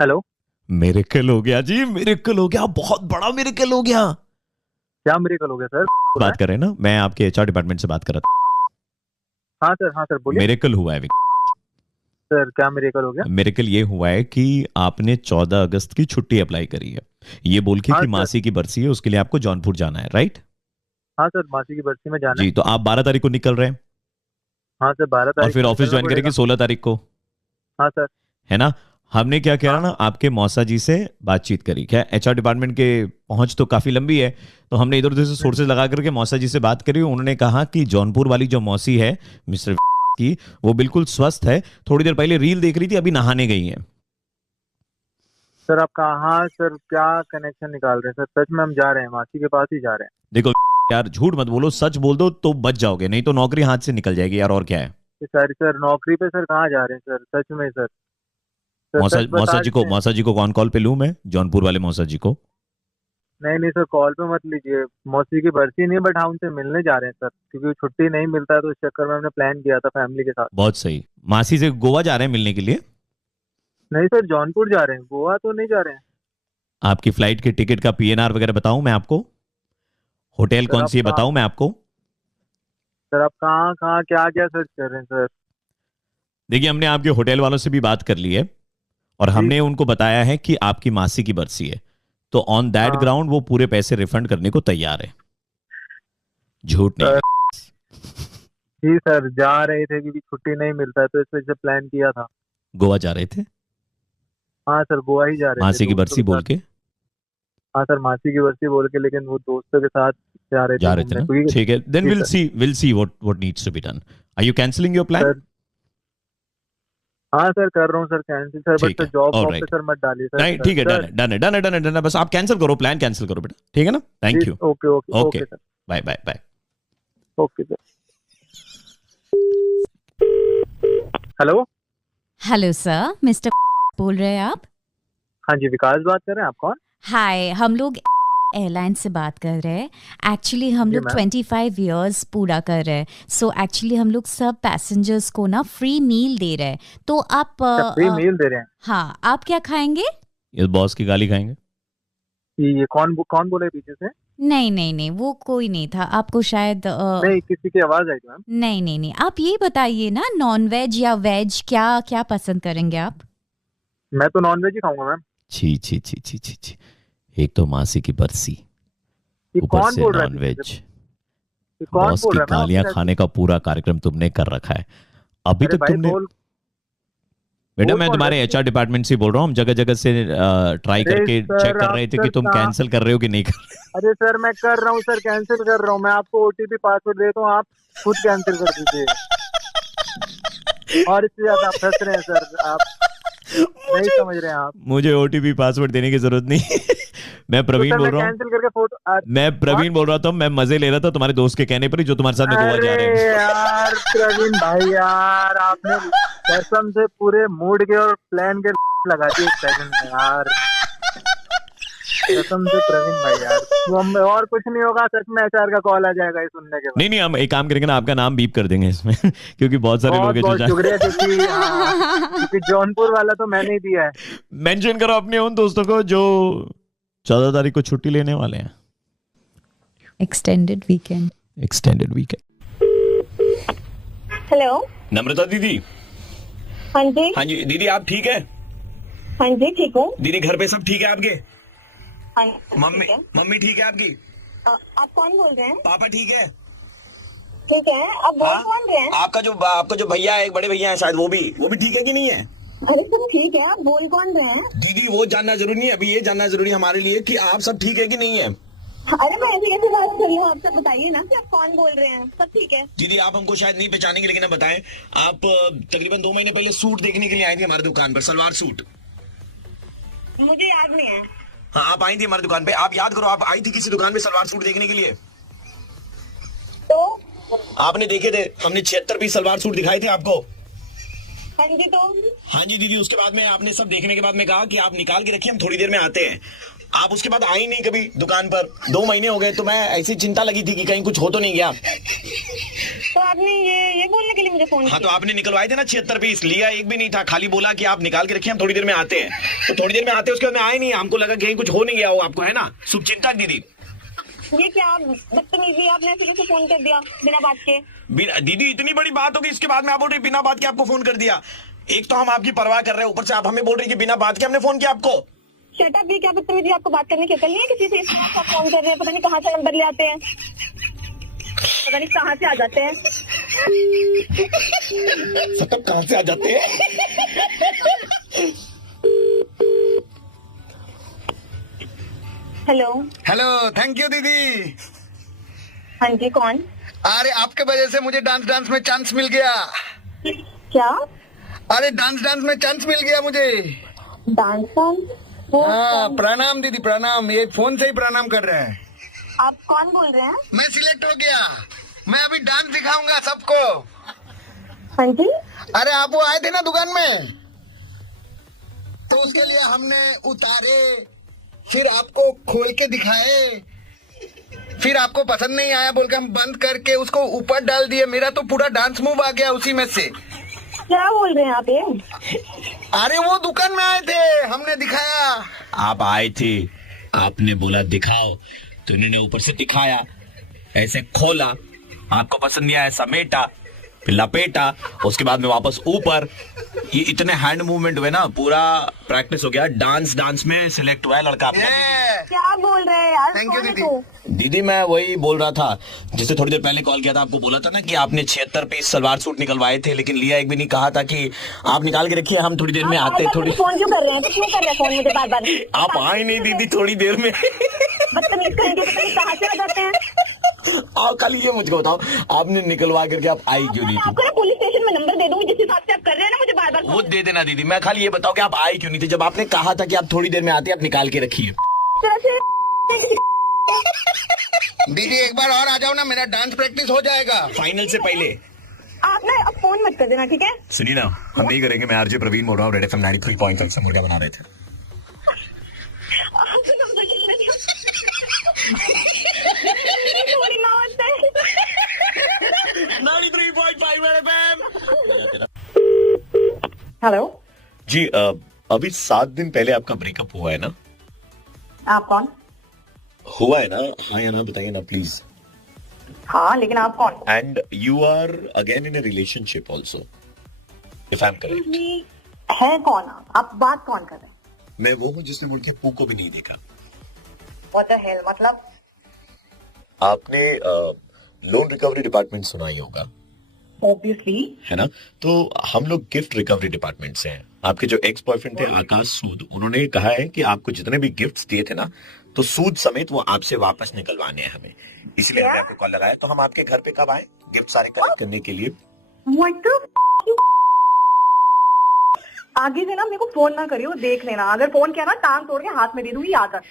Hello. Miracle हो गया जी, miracle हो गया, बहुत बड़ा मिरेकल हो गया। क्या मिरेकल हो गया सर? बात कर रहे हैं ना, मैं आपके एचआर डिपार्टमेंट से बात कर रहा हाँ सर था। बोलिए। मिरेकल हुआ है। सर क्या मिरेकल हो गया? मिरेकल ये हुआ है कि आपने 14 अगस्त की छुट्टी अप्लाई करी है, ये बोल के हाँ कि सर। मासी की बरसी है, उसके लिए आपको जौनपुर जाना है, राइट? हाँ सर, मासी की बरसी में जाना है। जी, तो आप 12 तारीख को निकल रहे हैं हाँ सर, 12 और तारीख फिर को ऑफिस निकलना ज्वाइन करेंगे पड़ेगा। 16 तारीख को, हाँ सर। है ना? हमने क्या किया हाँ ना, आपके मौसा जी से बातचीत करी। क्या एचआर डिपार्टमेंट के पहुंच तो काफी लंबी है, तो हमने इधर उधर से सोर्सेज लगा करके मौसा जी से बात करी। उन्होंने कहा कि जौनपुर वाली जो मौसी है मिस्टर की, वो बिल्कुल स्वस्थ है, थोड़ी देर पहले रील देख रही थी, अभी नहाने गई है। सर, आप कहाँ सर, क्या कनेक्शन निकाल रहे हैं सर? सच में हम जा रहे हैं, मासी के पास ही जा रहे हैं। देखो यार, झूठ मत बोलो, सच बोल दो तो बच जाओगे, नहीं तो नौकरी हाथ से निकल जाएगी यार, और क्या है। सर नौकरी पे सर कहाँ जा रहे हैं सर? सच में सर। सर मौसा सच बता दीजिए। मौसा जी को कौन कॉल पे लूं मैं, जौनपुर वाले मौसा जी को? नहीं नहीं सर, कॉल पे मत लीजिए। मौसी की बरसी नहीं है, बट हाँ उनसे मिलने जा रहे हैं सर, क्योंकि छुट्टी नहीं मिलता है, तो इस चक्कर में हमने प्लान किया था फैमिली के साथ। बहुत सही, मासी से गोवा जा रहे हैं मिलने के लिए? नहीं सर, जौनपुर जा रहे हैं, गोवा तो नहीं जा रहे हैं। आपकी फ्लाइट के टिकट का पीएनआर वगैरह बताऊं मैं आपको? होटल सर कौन आप सी है कहाँ बताऊं मैं आपको? सर आप कहाँ कहाँ क्या क्या सर्च कर रहे हैं सर? देखिए, हमने आपके होटल वालों से भी बात कर ली है और जी। हमने उनको बताया है कि आपकी मासी की बरसी है, तो ऑन दैट हाँ ग्राउंड वो पूरे पैसे रिफंड करने को तैयार है, झूठ नहीं। सर। जी सर, जा रहे थे क्योंकि छुट्टी नहीं मिलता है, तो इस वजह से प्लान किया था। गोवा जा रहे थे हाँ सर, गोवा ही जा रहे थे मासी की दोस्तों बरसी के साथ। बोल के? हाँ सर, मासी की बरसी बोल के, लेकिन वो दोस्तों के साथ जा रहे थे जा रहे थे घूमने, ना, क्योंकि ठीक है, देन जी will sir. See, what needs to be done. Are you cancelling your plan? Sir हाँ सर, कर रहा हूँ सर कैंसिल सर, बट ठीक सर है, जॉब ऑल वॉब पे राइट। सर मत डालिए सर। नहीं, ठीक है, डन सर है, डन है, डन है, डन है, डन है, बस आप कैंसिल करो, प्लान कैंसिल करो बेटा, ठीक है ना? जी। Thank you. Okay okay okay, okay sir. Bye bye bye. Okay sir. Hello. Hello sir, mister बोल रहे हैं आप? हाँ जी, विकास बात कर रहे हैं। आप कौन? हाय, हम लोग एयरलाइन से बात कर रहे हैं। एक्चुअली हम जी लोग मैम। 25 इयर्स पूरा कर रहे हैं, सो एक्चुअली हम लोग सब पैसेंजर्स को ना फ्री मील दे रहे हैं। तो आप अच्छा, फ्री मील दे रहे हैं? हाँ, आप क्या खाएंगे? ये बॉस की गाली खाएंगे? ये कौन कौन बोले पीछे से? नहीं नहीं नहीं, वो कोई नहीं था, आपको शायद नहीं, किसी की आवाज आई थी मैम। नहीं नहीं नहीं, आप ये बताइए ना, नॉन वेज या वेज, क्या क्या पसंद करेंगे आप? मैं तो नॉन वेज ही खाऊंगा मैम। छी छी छी छी छी छी, एक तो मासी की बरसी, ये ऊपर कौन से बोल रहा है नॉन पीछे वेज। से? ये कौन बॉस बोल की रहा है मैम गालियां आपके साथ? खाने का पूरा कार्यक्रम तुमने कर रखा है अभी अरे तक भाई तुमने। बोल। बेटा, बोल मैं कौन रहा तुम्हारे है? एचआर डिपार्टमेंट से बोल रहा हूँ, हम जगह जगह से ट्राई अरे करके चेक सर, कर आप रहे थे कि सर तुम कहाँ? कैंसिल कर रहे हो कि नहीं कर रहे। अरे सर, मैं कर रहा हूँ सर, कैंसिल कर रहा हूँ। मैं आपको ओटीपी पासवर्ड देता हूँ, आप खुद कैंसिल कर दीजिए। और इससे ज्यादा आप फंस रहे हैं सर, आप नहीं मुझे समझ रहे हैं आप। मुझे ओटीपी पासवर्ड देने की जरूरत नहीं। मैं तो प्रवीण सर बोल मैं रहा हूँ। कैंसिल करके फोटो मैं कौन? प्रवीण बोल रहा था, मैं मजे ले रहा था तुम्हारे दोस्त के कहने पर ही, जो तुम्हारे साथ में गोवा अरे जा रहे हैं। यार प्रवीण भाई, यार आपने कसम से पूरे मूड के और प्लान के लगा दिए एक सेकंड में यार। कसम से प्रवीण भाई यार, वो हम और कुछ नहीं होगा, सच में एचआर का कॉल आ जाएगा ये सुनने के बाद। नहीं नहीं, हम एक काम करेंगे ना, आपका नाम बीप कर देंगे इसमें क्योंकि बहुत सारे लोग बहुत हैं जो बहुत शुक्रिया, क्योंकि क्योंकि जौनपुर वाला तो मैंने ही दिया है। मेंशन करो अपने उन दोस्तों को जो 14 तारीख को छुट्टी लेने वाले हैं, extended weekend. Extended weekend. Hello. Namrata दीदी? हाँ जी। हाँ जी दीदी, आप ठीक है? हाँ जी, ठीक हूँ। दीदी, घर पे सब ठीक है आपके? हाँ जी, मम्मी ठीक है। मम्मी ठीक है आपकी? आप कौन बोल रहे हैं? पापा ठीक है? ठीक है, आप बोल हाँ? कौन रहे हैं? आपका जो भैया है, एक बड़े भैया है शायद, वो भी ठीक है कि नहीं है? अरे सब ठीक है, आप बोल कौन रहे हैं? दीदी, वो जानना जरूरी नहीं है, अभी ये जानना जरूरी है हमारे लिए कि आप सब ठीक है कि नहीं है। अरे मैं ऐसी कैसे बात कर रही हूँ आपसे? बताइए ना कि आप कौन बोल रहे हैं। सब ठीक है। दीदी, आप हमको शायद नहीं पहचानेंगे, लेकिन आप बताएं, आप तकरीबन 2 महीने पहले सूट देखने के लिए आई थी हमारी दुकान पर, सलवार सूट। मुझे याद नहीं है। हाँ, आप आई थी हमारी दुकान पे, आप याद करो, आप आई थी किसी दुकान पे सलवार सूट देखने के लिए। तो आपने देखे थे, हमने 76 पीस सलवार सूट दिखाए थे आपको। हाँ जी, तो हाँ जी दीदी, उसके बाद में आपने सब देखने के बाद में कहा कि आप निकाल के रखिए, हम थोड़ी देर में आते हैं। आप उसके बाद आई नहीं कभी दुकान पर, 2 महीने हो गए, तो मैं ऐसी चिंता लगी थी कि कहीं कुछ हो तो नहीं गया। तो आपने ये बोलने के लिए मुझे फोन हाँ, तो किया? आपने निकलवाए थे ना 76 पीस, लिया एक भी नहीं था, खाली बोला कि आप निकाल के रखिए, हम थोड़ी देर में आते हैं। तो थोड़ी देर में आते, उसके बाद में आए नहीं, हमको लगा कहीं कुछ हो नहीं गया हो आपको, है ना, शुभ चिंता दीदी। ये क्या बदतमीजी, आपने ऐसे कैसे फोन कर दिया बिना बात के? दीदी इतनी बड़ी बात होगी, इसके बाद में आप बोल रही बिना बात के आपको फोन कर दिया। एक तो हम आपकी परवाह कर रहे हैं, ऊपर से आप हमें बोल रही कि बिना बात के हमने फोन किया आपको। शट अप, ये क्या बदतमीजी, आपको बात करने की अकल नहीं है किसी से? आप फोन कर रहे हैं, पता नहीं कहाँ से नंबर ले आते हैं, पता नहीं कहाँ से आ जाते हैं। सब कहाँ से आ जाते हैं? हेलो। हेलो, थैंक यू दीदी। हाँ जी, कौन? अरे आपके वजह से मुझे डांस में चांस मिल गया। क्या? अरे डांस में चांस मिल गया मुझे। डांस? हाँ, प्रणाम दीदी, प्रणाम। ये फोन से ही प्रणाम कर रहे हैं। आप कौन बोल रहे हैं? मैं सिलेक्ट हो गया, मैं अभी डांस दिखाऊंगा सबको। हाँ जी। अरे आप वो आए थे ना दुकान में, तो उसके लिए हमने उतारे, फिर आपको खोल के दिखाए, फिर आपको पसंद नहीं आया बोल के हम बंद करके उसको ऊपर डाल दिए। मेरा तो पूरा डांस मूव आ गया उसी में से। क्या बोल रहे हैं आप ये? अरे वो दुकान में आए थे, हमने दिखाया। आप आए थे, आपने बोला दिखाओ, तो इन्होंने ऊपर से दिखाया, ऐसे खोला, आपको पसंद नहीं आया, समेटा, फिर लपेटा, उसके बाद में वापस ऊपर। ये इतने हैंड मूवमेंट हुए ना, पूरा प्रैक्टिस हो गया, डांस में सिलेक्ट हुआ है लड़का आपका। क्या बोल रहे हैं यार? Thank you, कौन है दीदी। तू? दीदी मैं वही बोल रहा था, जिसे थोड़ी देर पहले कॉल किया था, आपको बोला था ना कि आपने 76 पीस सलवार सूट निकलवाए थे, लेकिन लिया एक भी नहीं, कहा था कि आप निकाल के रखिए, हम थोड़ी देर में आते। थोड़ी फोन क्यों कर रहे हैं? तो क्यों कर रहे हैं फोन मुझे बार बार? आप आए नहीं दीदी, थोड़ी देर में। बदतमीज कहेंगे, पता नहीं कहाँ से आ जाते हैं। आप खाली ये मुझको बताओ, आपने निकलवा करके आप आई क्यों नहीं मैं थी? आपको ना पुलिस स्टेशन में नंबर दे दूंगी, जिस हिसाब से आप कर रहे हैं ना मुझे बार बार। वो दे देना दीदी, मैं खाली ये बताओ कि आप आई क्यों नहीं थी, जब आपने कहा था कि आप थोड़ी देर में आते, आप निकाल के रखिए। दीदी एक बार और आ जाओ ना, मेरा डांस प्रैक्टिस हो जाएगा फाइनल से पहले। आप ना अब फोन मत कर देना, ठीक है? सुनिए ना, हम नहीं करेंगे, मैं आरजे प्रवीण बोल रहा हूँ, रेड एफएम 93.7 से मुर्गा बना रहे थे। आप तो नंबर कितने दिया? थोड़ी ना होता है। 93.5 रेड एफएम। हेलो, जी अभी 7 दिन पहले आपका ब्रेकअप हुआ है ना? आप कौन? हुआ है ना? हाँ या ना बताइए ना प्लीज। हाँ, लेकिन आप कौन? And you are again in a relationship also, if I am correct. है कौन आप बात कौन कर रहे हैं? मैं वो हूँ जिसने मुड़ के पू को भी नहीं देखा। What the hell, मतलब? आपने लोन रिकवरी डिपार्टमेंट सुना ही होगा, Obviously. है ना? तो हम लोग गिफ्ट रिकवरी डिपार्टमेंट से हैं। आपके जो एक्स बॉयफ्रेंड थे आकाश सूद, उन्होंने कहा है कि आपको जितने भी गिफ्ट्स दिए थे ना, तो सूद समेत वो आपसे वापस निकलवाने हैं हमें, इसलिए हमने आपको कॉल लगाया। तो हम आपके घर पे कब आए गिफ्ट सारे कलेक्ट करने के लिए? What the f- आगे से ना मेरे को फोन ना करियो, देख लेना, अगर फोन किया ना टांग तोड़ के हाथ में दे दूंगी, याद रख।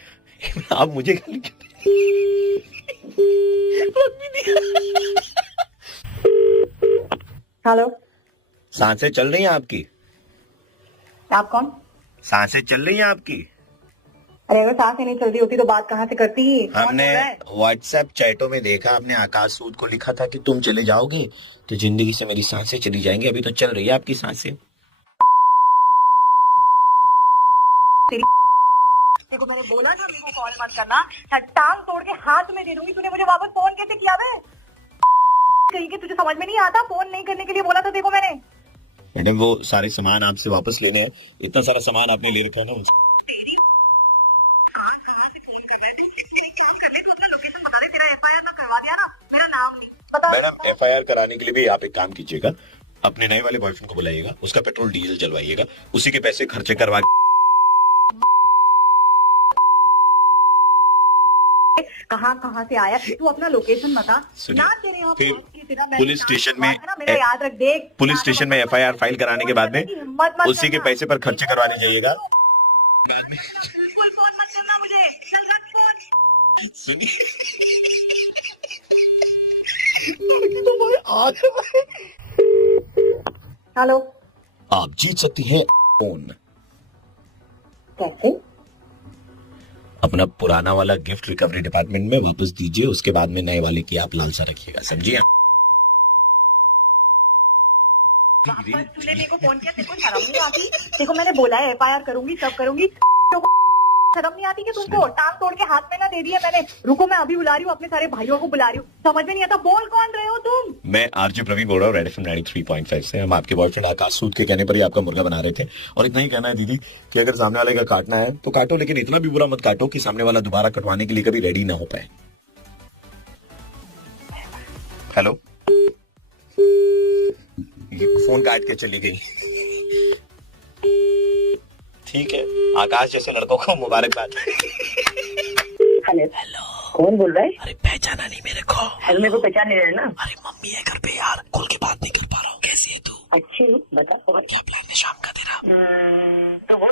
आप मुझे गाली क्यों हेलो, सांसें चल रही हैं आपकी? आप कौन? सांसें चल रही हैं आपकी? अरे अगर सांसें नहीं चल रही होती तो बात कहाँ से करती? कौन हमने बोल रहा है? व्हाट्सएप चैटों में देखा, आपने आकाश सूद को लिखा था कि तुम चले जाओगे तो जिंदगी से मेरी सांसें चली जाएंगी। अभी तो चल रही है आपकी सांसें। देखो मैंने बोला था मेरे को कॉल मत करना, टांग तोड़ के हाथ में दे दूंगी। तूने मुझे वापस फोन कैसे किया बे? कहीं के तुझे समझ में नहीं आता? फोन नहीं करने के लिए बोला था देखो मैंने। मैडम वो सारे सामान आपसे वापस लेने हैं, इतना सारा सामान आपने ले रखा है ना। तेरी कहाँ से फोन कर रहा है? तू एक काम कर ले, तू अपना लोकेशन बता दे, तेरा एफआईआर ना करवा दिया ना, मेरा नाम नहीं बता। मैडम एफआईआर कराने के लिए भी आप एक काम कीजिएगा, अपने नए वाले बॉयफ्रेंड को बुलाइएगा, उसका पेट्रोल डीजल जलवाइएगा, उसी के पैसे खर्चे करवा। कहाँ से आया तू? अपना लोकेशन बता ना। तेरे यहाँ फिर तेरा मैं- पुलिस स्टेशन में मेरा याद रख, देख पुलिस स्टेशन में एफआईआर फाइल कराने के बाद में उसी के पैसे पर खर्चे करवाने जाइएगा। बाद में बिल्कुल फोन मत करना मुझे, चल रख फोन। सुनिए, हेलो, आप जीत सकती हैं फोन। कैसे? अपना पुराना वाला गिफ्ट रिकवरी डिपार्टमेंट में वापस दीजिए, उसके बाद में नए वाले की आप लालसा रखिएगा, समझिए। वापस तूने मेरे को फोन किया, तेरे को शर्म नहीं आती? तेरे को मैंने बोला है FIR करूंगी, सब करूंगी, शर्म नहीं आती कि तुमको? टांग तोड़ के हाथ में ना दे दिया मैंने। रुको मैं अभी बुला रही हूँ, अपने सारे भाइयों को बुला रही हूँ। समझ में नहीं आता, बोल कौन रहे हो तुम? मैं आरजे प्रवीण बोल रहा हूँ, रेड FM 93.5 से। हम आपके बॉयफ्रेंड आकाश सूद के कहने पर ही आपका मुर्गा बना रहे थे, और इतना ही कहना है दीदी कि अगर सामने वाले का काटना है तो काटो, लेकिन इतना भी बुरा मत काटो कि सामने वाला दोबारा कटवाने के लिए कभी रेडी ना हो पाए। हेलो, फोन काट के चली गई। ठीक है, आकाश जैसे लड़कों को मुबारकबाद। हेलो, कौन बोल रहा है? अरे पहचाना नहीं मेरे को? अरे मेरे को पहचान नहीं रहा है ना। अरे मम्मी है घर पे यार, खोल के बात नहीं कर पा रहा हूँ। कैसी है तू? अच्छी, बता। क्या प्लान है शाम का तेरा? तो वो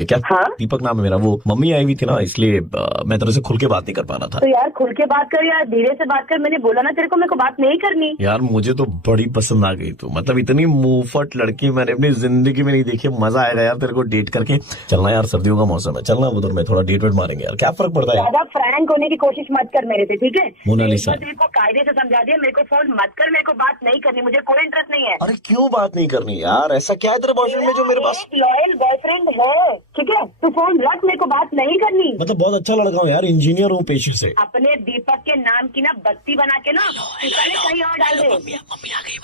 क्या? हाँ? दीपक नाम है मेरा। वो मम्मी आई हुई थी ना, इसलिए मैं तेरे से खुल के बात नहीं कर पा रहा था। तो यार खुल के बात कर यार, धीरे से बात कर। मैंने बोला ना तेरे को मेरे को बात नहीं करनी। यार मुझे तो बड़ी पसंद आ गई तू, मतलब इतनी मुंहफट लड़की मैंने अपनी जिंदगी में नहीं देखी। मजा आएगा यार तेरे को डेट करके। चलना यार, सर्दियों का मौसम है, चलना उधर में थोड़ा डेट वेट मारेंगे यार, क्या फर्क पड़ता है यार। ज्यादा फ्रैंक होने की कोशिश मत कर मेरे से, ठीक है? मोनालिसा, तेरे को कायदे से समझा दिया, मेरे को फोन मत कर, मेरे को बात नहीं करनी, मुझे कोई इंटरेस्ट नहीं है। अरे क्यों बात नहीं करनी यार? ऐसा क्या है तेरे बॉयफ्रेंड में जो मेरे पास? लॉयल बॉयफ्रेंड है, ठीक है? तू फोन रख, मेरे को बात नहीं करनी। मतलब बहुत अच्छा लड़का हूँ यार, इंजीनियर हूँ पेशे से। अपने दीपक के नाम की ना बत्ती बना के ना कहीं और डाल दे। मम्मी आ गई है।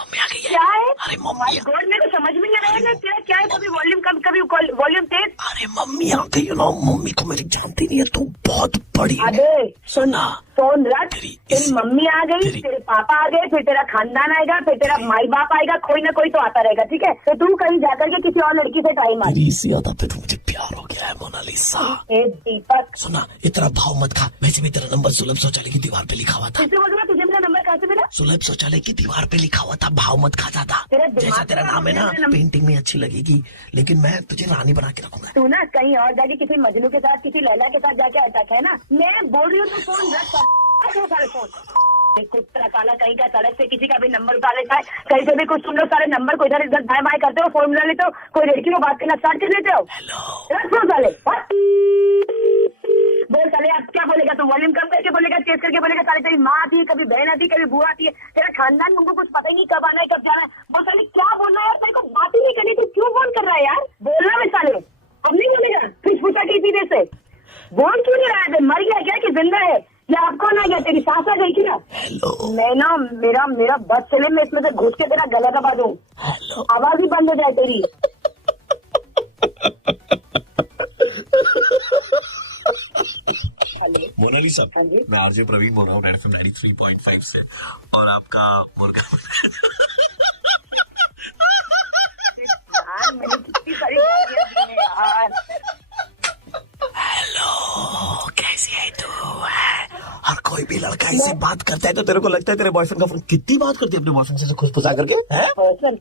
क्या है? अरे मम्मी, गॉड, मेरे को समझ में नहीं आ रहा है तेरा क्या है। कभी वॉल्यूम कम, कभी वॉल्यूम तेज। अरे मम्मी आ गई ना। मम्मी को मेरी जानती नहीं है, तू बहुत बड़ी है। अबे सुना, फोन रख। तेरी मम्मी आ गई, तेरे पापा आ गए, फिर तेरा खानदान आएगा, फिर तेरा माई बाप आएगा, कोई ना कोई तो आता रहेगा, ठीक है? तो तू कहीं जाकर के किसी और लड़की से टाइम आ। तेरी इससे ज्यादा फिर मुझे प्यार हो गया है मोनालिसा। दीपक सुना, इतना भाव मत खा। वैसे भी तेरा नंबर सुलभ शौचालय की दीवार पे लिखा हुआ था। किससे बोल रहा? तुझे मेरा नंबर कहाँ से मिला? सुलभ शौचालय की दीवार पे लिखा हुआ था, भाव मत खा ज्यादा। तेरा दिमाग जैसा तेरा नाम है ना, खराब है। पेंटिंग में अच्छी लगेगी, लेकिन मैं तुझे रानी बना के रखूंगा। तू ना कहीं और जाके किसी मजनू के साथ, किसी लैला के साथ जाके अटक है ना। मैं बोल रही हूँ तू फोन रख। फोन कुत्ता काला कहीं का, सड़क से किसी का भी नंबर उठा लेता है, कहीं से भी कुछ। तुम लोग सारे नंबर को इधर इधर भाई भाई करते हो, फोन मिला लेते हो, कोई लड़की को बात करना स्टार्ट कर देते हो। रख फोन साले। बोल साले, अब क्या बोलेगा तू? वॉल्यूम कम करके बोलेगा, तेज करके बोलेगा? साले तेरी माँ आती है, कभी बहन आती है, कभी बुआ आती है, तेरा खानदान में उनको कुछ पता ही नहीं कब आना है कब जाना है। बोल साले, क्या बोलना है यार? तेरे को बात ही नहीं करनी, तू क्यों फोन कर रहा है यार? बोलना मैं साले, अब नहीं बोलेगा। फिर पूछा कि इतनी देर से बोल क्यों नहीं रहा है? मर गया क्या कि जिंदा है? या आपको ना गया? तेरी सास आ गई थी ना? मैं ना मेरा बस चले, मैं इसमें से घुस के तेरा गला दबा दूं, आवाज ही बंद हो जाए तेरी। मोनालिसा, मैं आरजे प्रवीण बोल रहा हूँ, रेड FM 93.5 से, और आपका मुर्गा। मैंने कितनी सारी गालियां दी हैं यार। हेलो, कैसी है तू? हर कोई भी लड़का ऐसे बात करता है तो तेरे को लगता है तेरे बॉयफ्रेंड का फोन? कितनी बात करती है अपने बॉयफ्रेंड से खुश फुसा करके? Person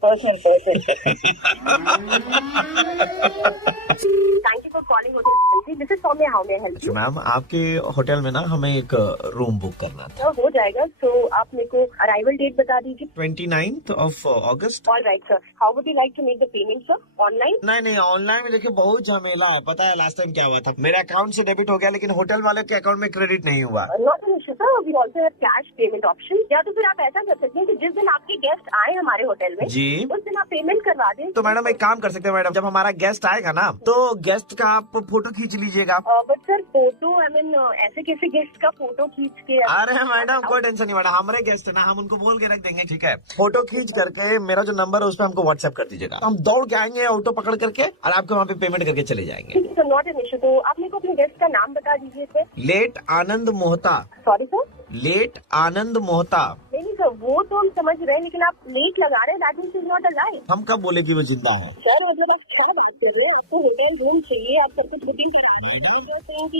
thank you for calling hotel. This is Saumya, how may I help you? Ma'am, आपके होटल में ना हमें एक रूम बुक करना था। हो जाएगा। तो आप मेरे को अराइवल डेट बता दीजिए। 29th of August। Alright sir, how would you like to make the payment sir? Online? नहीं, ऑनलाइन में देखिए बहुत झमेला है। पता है लास्ट टाइम क्या हुआ था? मेरे अकाउंट से डेबिट हो गया, लेकिन होटल वाले के अकाउंट में क्रेडिट नहीं हुआ। Not an issue sir, we also have cash payment option. या तो फिर आप ऐसा कर सकते हैं कि जिस दिन आपके गेस्ट आए हमारे होटल में, जी, उस दिन आप पेमेंट करवा दें। तो मैडम एक काम कर सकते हैं मैडम, जब हमारा गेस्ट आएगा ना तो गेस्ट का आप फोटो खींच लीजिएगा। But sir photo, I mean ऐसे कैसे गेस्ट का फोटो खींच के? अरे मैडम कोई टेंशन नहीं मैडम, हमारे गेस्ट है ना, हम उनको बोल के रख देंगे, ठीक है? फोटो खींच करके मेरा जो नंबर है उस पर हमको व्हाट्सएप कर दीजिएगा, हम दौड़ के आएंगे ऑटो पकड़ करके और आपको वहाँ पे पेमेंट करके चले जाएंगे। Not an issue. तो आप मेरे को अपने गेस्ट का नाम बता दीजिए sir. Late Anand Mohta. Sorry sir? Late Anand Mohta. नहीं सर, वो तो हम समझ रहे हैं, लेकिन आप लेट लगा रहे हैं, that means is not alive. हम कब बोले कि वो जिंदा है? सर मतलब आप क्या बात कर रहे हैं? आपको होटल रूम चाहिए, आप सब कुछ बुकिंग करा रहे हैं,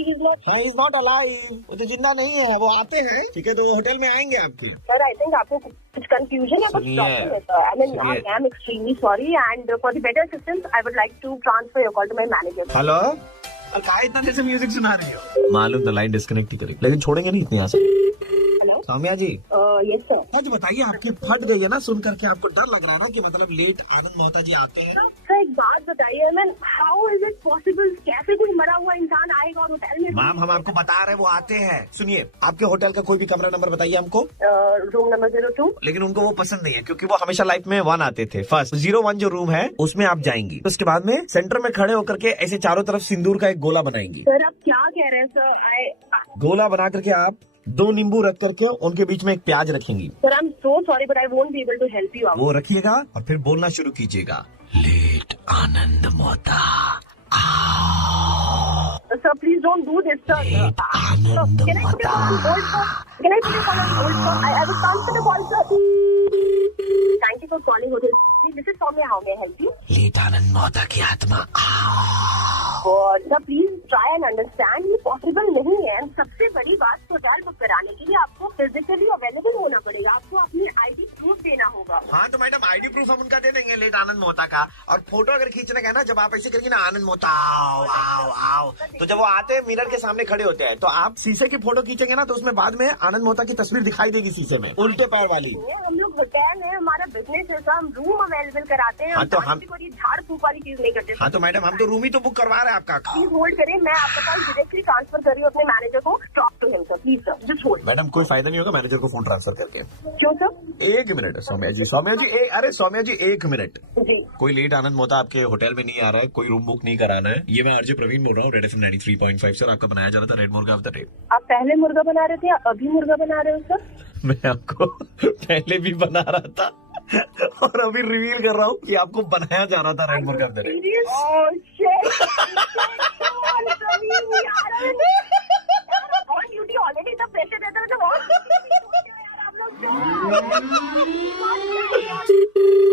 इज नॉट अलाइव, वो तो जिंदा नहीं है, वो आते हैं, ठीक है? तो वो होटल में आएंगे आपके। सर आई थिंक आपको कुछ कंफ्यूजन है, कुछ प्रॉब्लम है sir. I mean I am extremely sorry, and for the better assistance I would like to transfer your call to my manager. Hello, कहा इतना देर से म्यूजिक सुना रही हो? मालूम था लाइन डिस्कनेक्ट ही करेगी, लेकिन छोड़ेंगे नहीं इतने यहाँ से। Hello Saumya ji. Yes sir. सच बताइए, आपके फट गई है ना सुन करके? आपको डर लग रहा है ना कि मतलब लेट आनंद मोहता जी आते हैं? सर अच्छा एक बात बताइए ma'am, how is it possible, कैसे कोई मरा हुआ इंसान आएगा और होटल में? मैम हम आपको बता रहे हैं, वो आते हैं। सुनिए, आपके होटल का कोई भी कमरा नंबर बताइए हमको। Room number 02। लेकिन उनको वो पसंद नहीं है, क्योंकि वो हमेशा लाइफ में 1 आते थे। फर्स्ट 01 जो रूम है उसमें आप जाएंगी, उसके बाद में सेंटर में खड़े होकर के ऐसे चारों तरफ सिंदूर का एक गोला बनाएंगी। सर आप क्या कह रहे हैं सर? गोला बना करके आप 2 नींबू रख करके उनके बीच में एक प्याज रखेंगी। Sir I am so sorry but I won't be able to help you out. वो रखिएगा और फिर बोलना शुरू कीजिएगा, लेट आनंद मोता आओ। Sir please don't do this sir. Anand Can I put your call on hold, sir? Can I put your call on hold, sir? I will transfer the call, sir. Thank you for calling Hotel. This is Soumya. How may I help you? Late Anand Mohta की आत्मा आओ। और sir please try and understand, ये possible नहीं है। सबसे बड़ी बात, होटल बुक कराने के लिए आपको फिजिकली अवेलेबल होना पड़ेगा, आपको अपनी आईडी प्रूफ देना होगा। हाँ तो मैडम आईडी प्रूफ हम उनका दे देंगे, लेट आनंद मोता का। और फोटो अगर खींचने का है ना, जब आप ऐसे करेंगे ना, आनंद मोता आओ आओ आओ, तो जब वो आते हैं मिरर के सामने खड़े होते हैं, तो आप शीशे की फोटो खींचेंगे ना, तो उसमें बाद में आनंद मोता की तस्वीर दिखाई देगी शीशे में, उल्टे पैर वाली। हम लोग होटल है, हमारा बिजनेस है, हम रूम अवेलेबल कराते हैं। हाँ तो हम कोई झाड़ फूक वाली चीज नहीं करते। हाँ तो मैडम हम तो रूम ही तो बुक करवा रहे हैं आपका। प्लीज होल्ड करें, मैं आपके पास डायरेक्टली ट्रांसफर कर रही हूँ अपने मैनेजर को। Talk to him sir, please sir, just hold. Madam कोई फायदा नहीं होगा मैनेजर को फोन ट्रांसफर करके। क्यों सर? 1 मिनट सौम्या जी, अरे सौम्या जी 1 मिनट। जी कोई लेट आनंद मोता आपके होटल में नहीं आ रहा है, कोई रूम बुक नहीं कराना है। ये मैं आरजे प्रवीण बोल रहा हूँ, रेड एफएम 93.5 सर। आपका बनाया जा रहा था रेड मुर्गा ऑफ द डे। आप पहले मुर्गा बना रहे थे या अभी मुर्गा बना रहे हो सर? मैं आपको पहले भी बना रहा था और अभी रिवील कर रहा हूँ कि आपको बनाया जा रहा था रेड मुर्गा of the day. Oh shit! On duty already the pressure देता है तो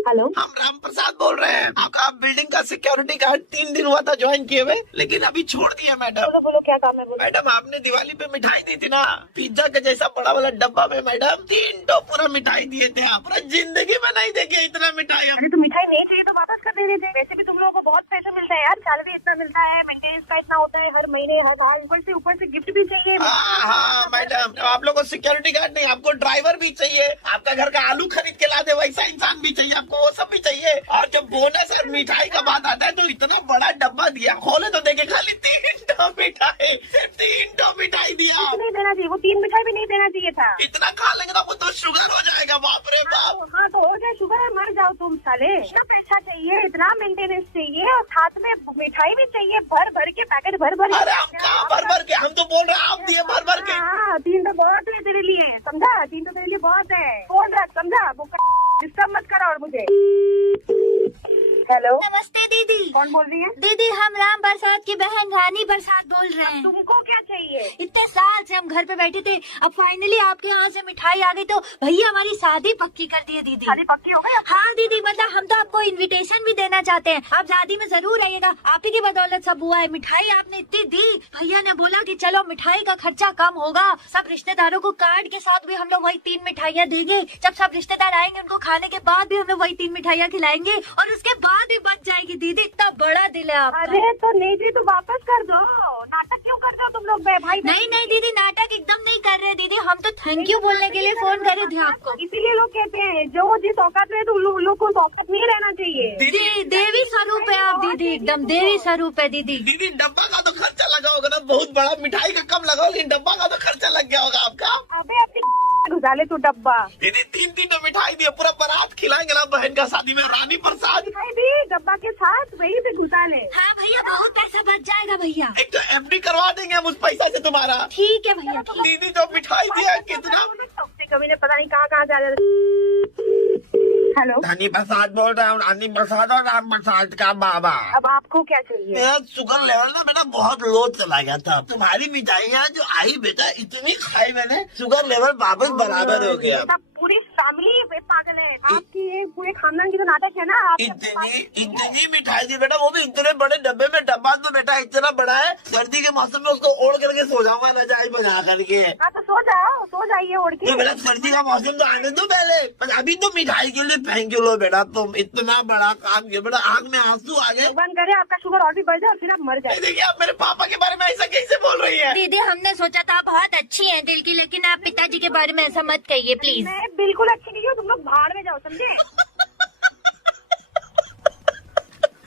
हेलो, हम राम प्रसाद बोल रहे हैं। आपका बिल्डिंग का सिक्योरिटी गार्ड 3 दिन हुआ था ज्वाइन किए हुए, लेकिन अभी छोड़ दिया मैडम। बोलो क्या काम है? बोलो। मैडम आपने दिवाली पे मिठाई दी थी ना, पिज्जा के जैसा बड़ा वाला डब्बा में मैडम 3 तो पूरा मिठाई दिए थे आप। पूरा जिंदगी में नहीं देखे इतना मिठाई। अरे तो मिठाई नहीं चाहिए तो वापस कर दे रहे थे। वैसे भी तुम लोगों को बहुत पैसा मिलता है यार, सैलरी इतना मिलता है, मेंटेनेंस का इतना होता है हर महीने, हर ऊपर से गिफ्ट भी चाहिए। हाँ मैडम, आप लोगों को सिक्योरिटी गार्ड नहीं, आपको ड्राइवर भी चाहिए। आपका घर का आलू खरीद के ला दे वैसा इंसान भी चाहिए आपको, वो सब भी चाहिए। और जब बोनस और मिठाई का बात आता है तो इतना बड़ा डब्बा दिया, खोले तो देखे खाली 3 टो मिठाई, 3 टो मिठाई दिया। नहीं देना चाहिए, वो 3 मिठाई भी नहीं देना चाहिए था। इतना खा लेंगे ना वो तो शुगर हो जाएगा, बाप रे बाप। हाँ तो हो गया शुगर, मर जाओ तुम साले। इतना पैसा चाहिए, इतना मेंटेनेंस चाहिए और साथ में मिठाई भी चाहिए, भर भर के पैकेट भर भर। अरे हम कहाँ भर भर के, हम तो बोल रहे हैं आप दिए भर भर के। हाँ 3 तो बहुत है तेरे लिए, समझा? 3 तो तेरे लिए बहुत है। फोन रख, समझा? वो डिस्टर्ब मत करो। और मुझे हेलो, नमस्ते दीदी। कौन बोल रही है? दीदी हम राम बरसात की बहन रानी बरसात बोल रहे हैं। तुमको क्या चाहिए? इतने साल से हम घर पे बैठे थे, अब फाइनली आपके यहाँ से मिठाई आ गई तो भैया हमारी शादी पक्की कर दी है दीदी। शादी पक्की हो गई? हाँ दीदी, मतलब हम तो आपको इनविटेशन भी देना चाहते हैं, आप शादी में जरूर आइएगा। आप ही की बदौलत सब हुआ है। मिठाई आपने इतनी दी, भैया ने बोला कि चलो मिठाई का खर्चा कम होगा, सब रिश्तेदारों को कार्ड के साथ भी हम लोग वही 3 मिठाइयाँ देंगे। जब सब रिश्तेदार आएंगे उनको खाने के बाद भी हम लोग वही 3 मिठाइयाँ खिलाएंगे और उसके बाद भी बच जाएगी। दीदी इतना बड़ा दिल है आपका। अरे तो नहीं जी, तो वापस कर दो। नाटक क्यों कर रहे हो तुम लोग भाई? नहीं नहीं दीदी, नाटक एकदम नहीं कर रहे दीदी, हम तो थैंक यू बोलने के लिए फोन करे थे आपको। इसीलिए लोग कहते हैं जो जिस औकात में, तो लोग को औकात नहीं रहना चाहिए। दीदी देवी स्वरूप है आप दीदी, एकदम देवी स्वरूप है दीदी। दीदी डब्बा का तो खर्चा लगा होगा ना बहुत बड़ा, मिठाई का कम लगा होगा, लेकिन डब्बा का तो खर्चा लग गया होगा आपका। अबे अपनी घुसा ले तू डब्बा। दीदी 3 मिठाई दिए, पूरा बारात खिलाएंगे ना बहन का शादी में, रानी प्रसाद। मिठाई भी डब्बा के साथ वही से घुसा ले। हाँ भैया बहुत पैसा बच जाएगा भैया। एक तो एफडी करवा देंगे हम उस पैसा से तुम्हारा। ठीक है भैया। दीदी जो मिठाई दिया कितना। कभी ने पता नहीं कहाँ जा रहा। हेलो, रानी प्रसाद बोल रहा हूँ, रानी प्रसाद और राम प्रसाद का बाबा। अब आपको क्या चाहिए? मेरा शुगर लेवल ना बेटा बहुत लो चला गया था, तुम्हारी मिठाइयाँ जो आई बेटा इतनी खाई मैंने, शुगर लेवल वापस बराबर हो गया। पूरी फैमिली पागल है आपकी, पूरे खानदान की तो नाटक है ना। इतनी मिठाई थी बेटा, वो भी इतने बड़े डब्बे में। डब्बा तो बेटा इतना बड़ा है, सर्दी के मौसम में उसको ओढ़ करके सो जाऊंगा ना जाए बजा करके। हाँ तो सो जाइए ओढ़ के। बेटा सर्दी का मौसम तो आने दो पहले, पर अभी तो मिठाई के लिए थैंक यू लो बेटा, तुम इतना बड़ा काम किया बेटा, आँख में आंसू आ गए। भगवान करे आपका शुगर और भी बढ़ जाए और फिर आप मर जाए। देखिए आप मेरे पापा के बारे में ऐसा कैसे बोल रही है? दीदी हमने सोचा था आप बहुत अच्छी हैं दिल की, लेकिन आप पिताजी के बारे में ऐसा मत कहिए प्लीज। मैं बिल्कुल अच्छी नहीं हूँ, तुम लोग भाड़ में जाओ, समझे?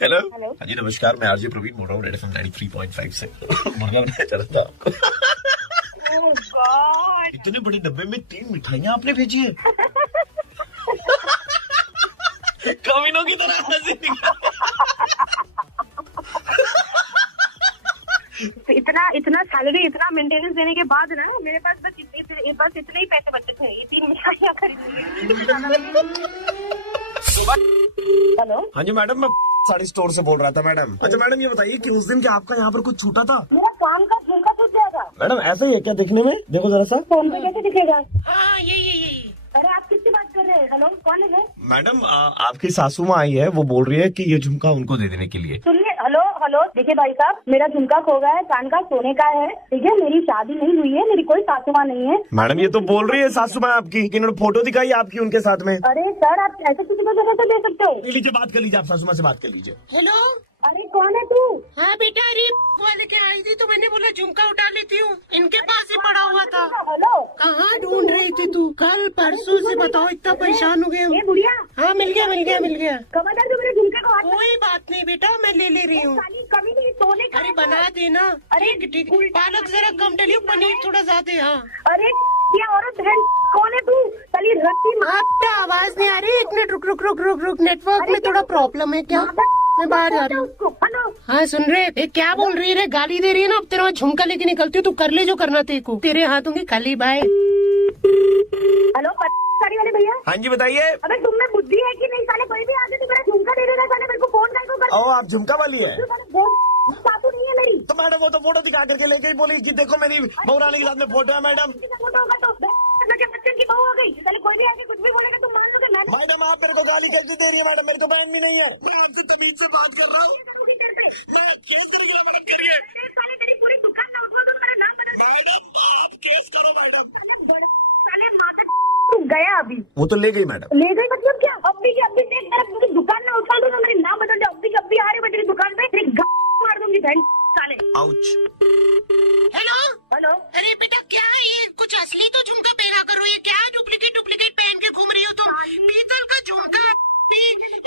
Hello hello. हाँ जी नमस्कार, मैं आरजे प्रवीण बोल रहा हूँ रेड एफएम 93.5 से। मुर्गा बनाया जा रहा था। Oh God! इतने बड़े डब्बे में 3 मिठाइयाँ आपने भेजी है। कमीनों की तरह हंसी निकाल। इतना सैलरी, इतना मेंटेनेंस देने के बाद ना मेरे पास बस इतने ही पैसे बचे थे। ये 3 मिठाइयाँ खरीदी। हेलो। हाँ जी मैडम, मैं साड़ी स्टोर से बोल रहा था मैडम। अच्छा मैडम ये बताइए कि उस दिन क्या आपका यहाँ पर कुछ छूटा था? मेरा काम का झुमका टूट गया था। मैडम ऐसा ही है क्या दिखने में? देखो जरा सा। फोन पे कैसे दिखेगा? हाँ यही अरे आप किससे बात कर रहे हैं? हेलो, कौन है? मैडम आपकी सासू माँ आई है, वो बोल रही है कि ये झुमका उनको दे देने के लिए। सुनिए, हेलो हेलो, देखिए भाई साहब, मेरा झुमका खो गया है, कान का सोने का है, ठीक है। मेरी शादी नहीं हुई है, मेरी कोई सासू माँ नहीं है। मैडम ये तो बोल रही है सासू माँ आपकी कि इन्होंने फोटो दिखाई आपकी उनके साथ में। अरे सर, आप ऐसे किसी को जगह से ले सकते हो? लीजिए बात कर लीजिए, आप सासू माँ से बात कर लीजिए। हेलो। अरे कौन है तू? हाँ बेटा, अरे वाले के आई थी तो मैंने बोला झुमका उठा लेती हूँ, इनके पास ही पड़ा हुआ था। हेलो, कहाँ ढूंढ रही थी तू? कल परसों से बताओ, इतना परेशान हो गए ये बुढ़िया, हाँ मिल गया। खबरदार जो मेरे झुमके को हाथ कोई बात नहीं बेटा, मैं ले रही हूँ। कभी नहीं, सोने का। अरे बना देना। अरे, ठीक, पालक जरा कम डलियो, पनीर थोड़ा ज्यादा। हाँ अरे ये औरत बहन, कौन है तू? चली रत्ती माँ। आपका आवाज नहीं आ रही, एक मिनट रुक। नेटवर्क में थोड़ा प्रॉब्लम है क्या? मैं बाहर जा रही हूँ। हेलो, हाँ सुन रहे, ये क्या बोल रही है? गाली दे रही है ना? अब तेरे वहाँ झुमका लेके निकलती हूँ, तू कर ले जो करना तेरे को, तेरे हाथों की खाली। बाय। हेलो साड़ी वाले भैया। हाँ जी बताइए। अबे तुम में बुद्धि है कि नहीं? साले कोई भी आगे तो मेरा झुमका दे देगा, साले मेरे को फोन कर। ओ आप झुमका वाली है? सासू नहीं है मेरी। तो मैडम वो तो फोटो दिखा करके लेके ही बोली कि देखो मेरी बहुरानी के साथ में फोटो है मैडम। फोटो होगा तो बच्चन की बहू हो गई। साले कोई भी आगे कुछ भी बोलेगा तो मान लोगे? मैडम आप मेरे को गाली कैसे दे रही है मैडम? मेरे को बहन भी नहीं है। मैं आपकी तमीज से बात कर रहा हूँ। मैं केस करिए मैडम, करिए। साले तेरी पूरी दुकान ना उठवा दूं, मेरा नाम बदल। मैडम आप केस करो मैडम। साले माता तू गया अभी। वो तो ले गई मैडम। ले गई मतलब क्या? अब भी देख, मेरा पूरी दुकान ना उठा दूं तो मेरे नाम बदल दे। अब भी आ रही है तेरी दुकान पे, तेरी मार दूंगी बहन साले। आउच। हेलो। हेलो, अरे बेटा क्या है ये? कुछ असली तो झुमका पहना करो, ये क्या है डुप्लीकेट पहन के घूम रही हो तुम? पीतल का झुमका,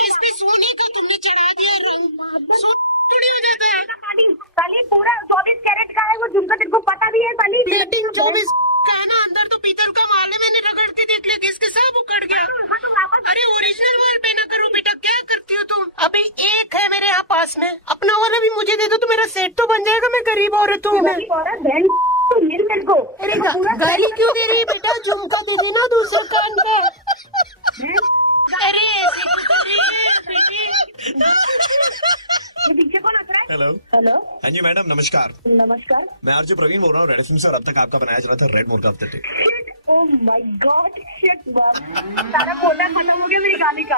इस पे सोने का तुमने चढ़ा दिया रंग, थोड़ी हो जाता है। साली पूरा 24 कैरेट का है वो झुमका, तेरे को पता भी है साली? प्लेटिंग 24 का है ना, अंदर तो पीतल का माल है, मैंने रगड़ के देख लिया, किसके सब उकड़ गया। हाँ तो वापस। अरे ओरिजिनल वाला पहना करो बेटा, क्या करती हो तुम? अभी एक है मेरे यहाँ पास में, अपना वाला भी मुझे दे दो तो मेरा सेट तो बन जाएगा। मैं गरीब औरत हूँ। गरीब औरत बहन, तू मिल मेरे को। अरे गाली क्यों दे रही है बेटा? झुमका दे देना दूसरे कान पे। अरे ऐसे क्यों कर रही है बेटी? ये पीछे कौन हंस रहा है? हेलो। हेलो, हाँ जी मैडम नमस्कार। नमस्कार। मैं आरजे प्रवीण बोल रहा हूँ रेड एफएम से, और अब तक आपका बनाया जा रहा था रेड मोर्का update. Oh my god, shit सारा कोटा खत्म हो गया मेरी गाली का।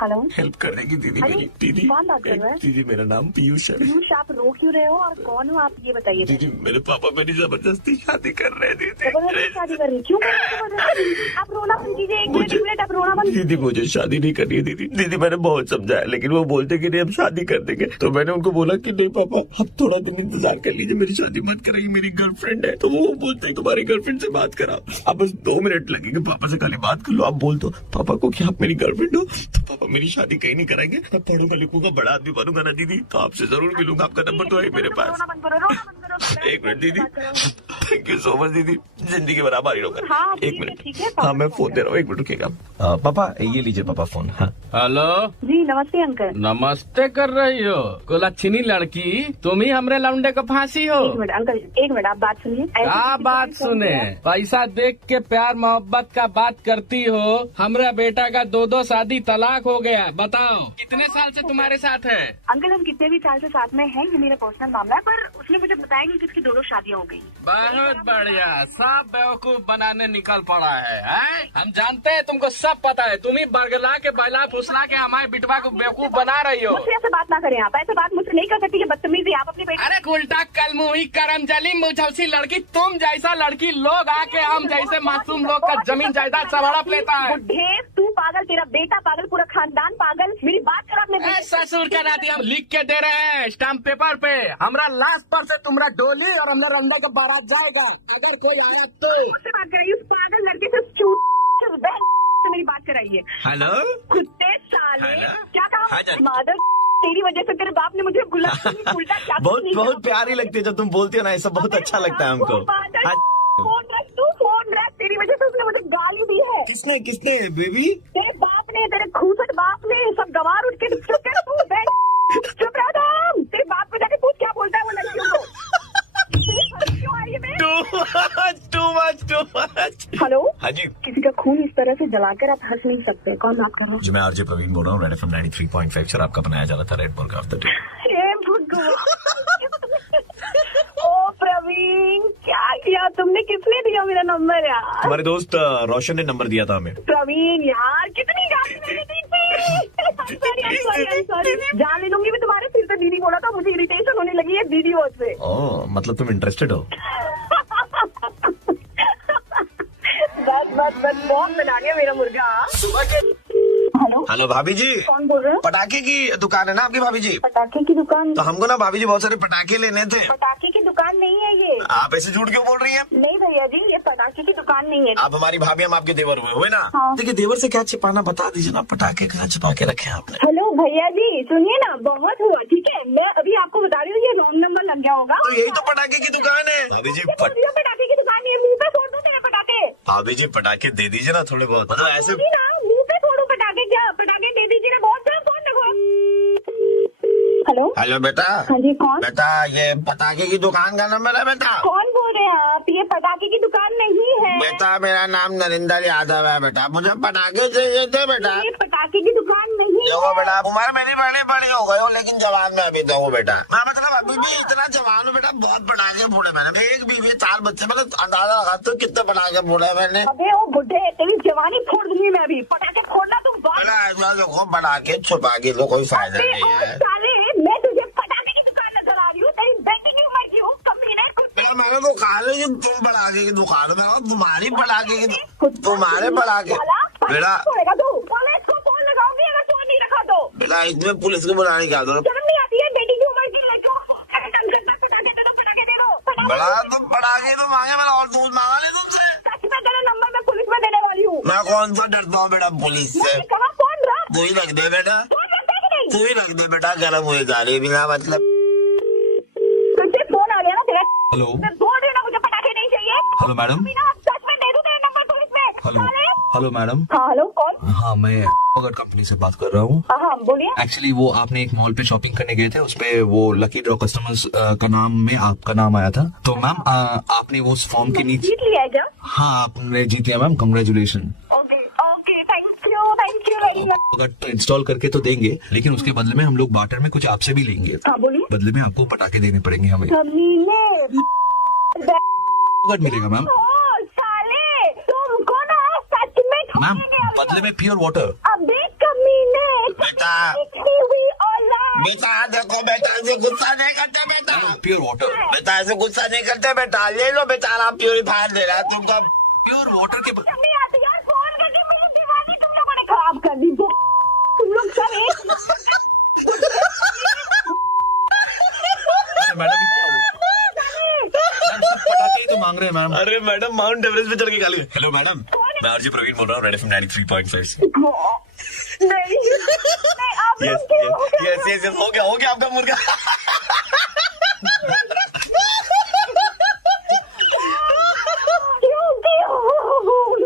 हेलो, हेल्प कर देगी दीदी अरे, मेरी? दीदी कौन बात कर रहा है? दीदी मेरा नाम पीयूष है। पीयूष, आप रो क्यों रहे हो और कौन हो आप, ये बताइए। दीदी मेरे पापा मेरी जबरदस्ती शादी कर रहे हैं दीदी। जबरदस्ती शादी कर रही है? क्यों कर रही है जबरदस्ती? आप रोना बंद कीजिए, एक मिनट आप रोना बंद। दीदी मुझे शादी नहीं करनी है दीदी। दीदी मैंने बहुत समझाया लेकिन वो बोलते कि नहीं हम शादी कर देंगे। तो मैंने उनको बोला कि नहीं पापा आप थोड़ा दिन इंतजार कर लीजिए, मेरी शादी मत कराइए, मेरी गर्लफ्रेंड है। तो वो बोलते हैं तुम्हारी गर्लफ्रेंड से बात करा, आप बस 2 मिनट लगेंगे, पापा से खाली बात कर लो। आप बोल दो पापा को कि आप मेरी गर्लफ्रेंड हो, तो पापा मेरी शादी कहीं नहीं कराएंगे। मैं पढ़ूंगा लिखूंगा, बड़ा आदमी बनूंगा ना दीदी, तो आपसे जरूर मिलूंगा। आपका नंबर तो है मेरे पास। रोना बंद करो, रोना बंद करो। एक मिनट दीदी, थैंक यू सो मच दीदी, जिंदगी बराबर ही होगा। हाँ, एक ठीक है, मिनट, ठीक है, हाँ मैं फोन दे रहा हूँ, एक मिनट रुकिएगा। पापा ये लीजिए पापा फोन। हाँ हेलो जी, नमस्ते अंकल। नमस्ते कर रही हो? को लच्छिनी लड़की, तुम ही हमरे लौंडे को फांसी हो। एक मिनट अंकल, एक मिनट आप बात सुनिए। क्या बात सुने? पैसा देख के प्यार मोहब्बत का बात करती हो। हमरा बेटा का 2 शादी तलाक हो गया, बताओ कितने साल से तुम्हारे साथ है? अंकल हम कितने भी साल से साथ में हैं, ये मेरा पर्सनल मामला है, पर उसने मुझे बताया कि किसकी 2 शादियां हो गई। बहुत बढ़िया, सब बेवकूफ बनाने निकल पड़ा है? हम जानते हैं तुमको सब पता है, तुम ही बरगला के बैला फुसला के हमारे बिटवा को बेवकूफ बना रही हो। मुझसे ऐसे बात ना करें आप, ऐसे बात मुझसे नहीं कर सकती, बदतमीजी आप अपने बेटे। अरे उल्टा कलमुही करमजली मुझौसी लड़की, तुम जैसा लड़की लोग आके हम जैसे मासूम लोग का जमीन जायदाद सब हड़प लेता है। बुढ़े, तू पागल, तेरा बेटा पागल, पूरा खानदान पागल। मेरी बात कर अपने बेटे से। ससुर का नाती हम लिख के दे रहे हैं स्टाम्प पेपर पे, हमरा लास्ट पर से तुम्हारा डोली और हमने रंडा का बारात जाएगा, अगर कोई आया तो। मुझसे बात कर रही हूँ, पागल लड़के से चूत से मेरी बात कराइए। हेलो कुत्ते साले, हेलो? क्या हाँ कहा? जान- मादर, तेरी वजह से तेरे बाप ने मुझे गुलाम उल्टा क्या बहुत प्यारी लगती है जब तुम बोलती हो ना, ऐसा बहुत अच्छा लगता है हमको। हाँ, फोन रख तू, फोन रख, तेरी वजह से उसने मुझे गाली दी है। किसने बेबी? तेरे बाप ने, तेरे खूसट बाप ने सब गवार उठ के चुप कर तू, बैठ, चुप रह तुम। तेरे बाप को जाके पूछ क्या बोलता है वो लड़कियों को। क्यों आ रही है बे? Too much. हेलो, हाँ जी किसी का खून इस तरह से जलाकर आप हंस नहीं सकते। कौन बात कर रहा है? जी, मैं आरजे प्रवीण बोल रहा हूँ, रेड एफएम 93.5 सर, आपका बनाया जा रहा था रेड मुर्गा ऑफ द डे। हे भगवान। ओ प्रवीण, क्या किया तुमने? किसने दिया मेरा नंबर यार? हमारे दोस्त रोशन ने नंबर दिया था हमें। प्रवीण यार, कितनी गाली मैंने दी थी। सॉरी, जान ले लूंगी मैं तुम्हारे। फिर से दीदी बोला था, मुझे इरिटेशन होने लगी है दीदी वर्ड से। ओह, मतलब तुम इंटरेस्टेड हो? बस बहुत बना गया मेरा मुर्गा। हेलो, हेलो भाभी जी, कौन बोल रहे हो? पटाखे की दुकान है ना आपकी भाभी जी? पटाखे की दुकान? तो हमको ना भाभी जी बहुत सारे पटाखे लेने थे। पटाखे की दुकान नहीं है ये। आप ऐसे झूठ क्यों बोल रही हैं? नहीं भैया जी, ये पटाखे की दुकान नहीं है। आप हमारी भाभी, हम आपके देवर हुए ना? हाँ। देखिए, देवर से क्या छिपाना बता दीजिए ना, पटाखे कहाँ छिपा के रखे हैं आपने? हेलो भैया जी, सुनिए ना, बहुत हुआ, ठीक है? मैं अभी आपको बता रही हूँ, ये रॉन्ग नंबर लग गया होगा। तो यही तो पटाखे की दुकान है भाभी जी। पटाखे की दुकान नहीं है, मुँह पे फोड़ दो तेरे पटाखे। भाभी जी पटाखे दे दीजिए ना थोड़े बहुत, मतलब ऐसे। नहीं ना, मुँह पे फोड़ो पटाखे। क्या पटाखे दे दीजिए ना, बहुत जोर फोन लगो। हेलो, हेलो बेटा। हाँ जी, कौन? बेटा, ये पटाखे की दुकान का नंबर है बेटा। कौन बोल रहे हैं आप? ये पटाखे की दुकान नहीं है। बेटा, मेरा नाम नरेंद्र यादव है बेटा, मुझे पटाखे चाहिए थे बेटा। ये पटाखे की दुकान नहीं देखो है। बेटा, उम्र मेरी बड़े हो गए हो, लेकिन जवान में अभी तो हूँ बेटा। मैं मतलब अभी भी इतना जवान हूँ बेटा, बहुत पटाखे फोड़े मैंने। एक बीवी, 4 बच्चे, मतलब अंदाजा लगाते हो कितने पटाखे फोड़े मैंने। अबे ओ बुढ़े, तेरी जवानी फोड़ दूंगी मैं अभी। पटाखे फोड़ना तुम बात। बेटा ऐसा देखो, पटाखे छुपा के तो कोई फायदा नहीं है। साले, मैं तुझे पटाखे की दुकान नजर आ रही हूँ? तेरी बेटी की उम्र की हूँ, कमीने। मैंने तो कहा है कि तुम पटाखे की दुकान में, तुम्हारी पटाखे की, तुम्हारे पटाखे बेटा। छोड़ेगा तू? पुलिस को फोन लगाऊंगी अगर तू नहीं रखा तो। बेटा, इसमें पुलिस को बुलाने क्या दो? शर्म नहीं आती है? बेटी की उम्र की लड़को पटाखे दे दो। बड़ा तुम पटाखे तो मांगे, मैंने और दूध मांगा ले तुमसे। सच में तेरा नंबर मैं पुलिस में देने वाली हूँ। मैं कौन सा डरता हूँ बेटा पुलिस से? कहा फोन रख। तू ही रख दे बेटा, फोन रखता कि नहीं? तू ही रख दे बेटा, गर्म हुए जा रही बिना मतलब। तुझे फोन आ गया ना तेरा? हेलो मैं बोल रही हूँ ना, मुझे पटाखे नहीं चाहिए। Hello madam. बिना सच में दे दूँ तेरा नंबर पुलिस में। साले। Hello madam. हाँ हेलो, कौन? हाँ, मैं कंपनी से बात कर रहा हूँ। हाँ बोलिए। एक्चुअली वो आपने एक मॉल पे शॉपिंग करने गए थे, उसपे वो लकी ड्रॉ कस्टमर्स का नाम में आपका नाम आया था। तो मैम आपने वो फॉर्म के नीचे। जीत लिया है क्या? हाँ, आपने जीत लिया ma'am, congratulation. Okay okay, thank you very much. अगर इंस्टॉल करके तो देंगे, लेकिन उसके बदले में हम लोग बार्टर में कुछ आपसे भी लेंगे। हाँ बोलिए। बदले में आपको पटाखे देने पड़ेंगे हमें। कमीने। मिलेगा मैम। ओ साले, तुमको ना सच में मैम, ठोकेंगे अभी। बदले में प्योर वाटर। अबे कमीने। बेटा। इतनी हुई औलाद। बेटा देखो बेटा, ऐसे गुस्सा नहीं करते बेटा। Pure water. बेटा ऐसे गुस्सा नहीं करते बेटा, ले लो बेटा, आप प्योरीफायर दे रहा है तुमको। प्योर वाटर के शर्म नहीं आती यार? फोन करके मेरी दिमागी तुम लोगों ने खराब कर दी। तुम लोग सब मैडम, पटाखे तो मांग रहे हैं मैम। अरे मैडम, माउंट एवरेस्ट पे चढ़ के गाली। हेलो मैडम, मैं आरजे प्रवीण बोल रहा हूँ, रेड एफएम 93.5 से। नहीं, आप लोग क्यों हो गए? यस हो गया आपका मुर्गा।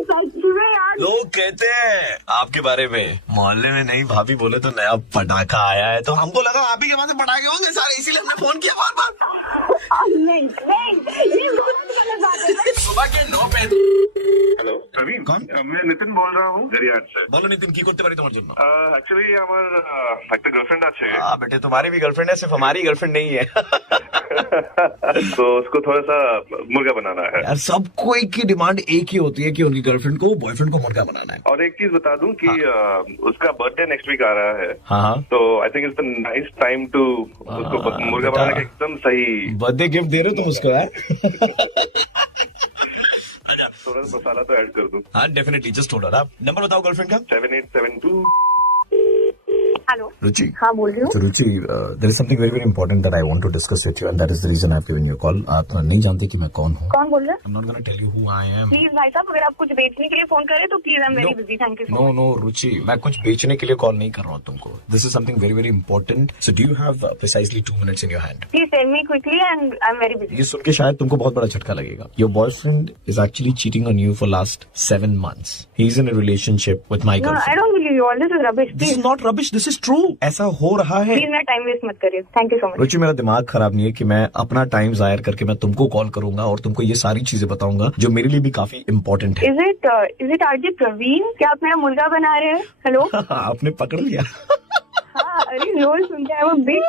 सच में यार। लोग कहते हैं आपके बारे में, मोहल्ले में नहीं भाभी बोले तो नया पटाखा आया है, तो हमको लगा आप ही के पास से पटाखे होंगे सारे, इसीलिए हमने फोन किया बार बार। नहीं, ये बहुत गलत बात है। सुबह के 9 पे। हेलो प्रवीण, कौन? मैं नितिन बोल रहा हूँ गरियाट से। बोलो नितिन, की करते पारी तुम्हारे जन्म? एक्चुअली আমার একটা গার্লফ্রেন্ড আছে। हाँ बेटे, तुम्हारी भी गर्लफ्रेंड है, सिर्फ हमारी गर्लफ्रेंड नहीं है। तो उसको थोड़ा सा मुर्गा बनाना है। यार, सब कोई की डिमांड एक ही होती है कि उनकी गर्लफ्रेंड को बॉयफ्रेंड को मुर्गा बनाना है। और एक चीज बता दूं कि उसका बर्थडे नेक्स्ट वीक आ रहा है। हाँ। तो I think it's the nice time to उसको मुर्गा बेटा। बनाने का एकदम सही। बर्थडे गिफ्ट दे रहे हो तुम उसको यार? थोड़ा सा मसाला तो ऐड कर दूं। हाँ डेफिनेटली, जस्ट थोड़ा। आप नंबर बताओ गर्लफ्रेंड का। 7872 हेलो रुचि, हाँ बोल रही हूँ। तो Ruchi, there is something very very important that I want to discuss with you and that is the reason I have given you call. आप नहीं जानते कि मैं कौन हूँ। कौन बोल रहे हैं? I am not gonna tell you who I am. Please भाई साहब, अगर आप कुछ बेचने के लिए फोन करें तो please, I am very busy, thank you. No Ruchi, मैं कुछ बेचने के लिए कॉल नहीं कर रहा हूँ तुमको। This is something very very important. So do you have precisely 2 minutes in your hand? Please tell me quickly and I am very busy. ये सुन के शायद तुमको बहुत बड़ा झटका लगेगा। Your boyfriend is actually cheating on you for last 7 months. He is in a relationship with my no, I girlfriend. Don't believe you all, this is rubbish. This is not rubbish, this is true. ऐसा हो रहा है। Please मेरा time waste मत करिए, thank you so much. रुचि, मेरा दिमाग खराब नहीं है कि मैं अपना टाइम जाहिर करके मैं तुमको कॉल करूंगा और तुमको ये सारी चीजें बताऊंगा जो मेरे लिए भी काफी इंपॉर्टेंट है। Is it RJ Praveen? क्या आप मेरा मुर्गा बना रहे हैं? हेलो। आपने पकड़ लिया। हाँ, अरे रोज सुनते हैं वो बिग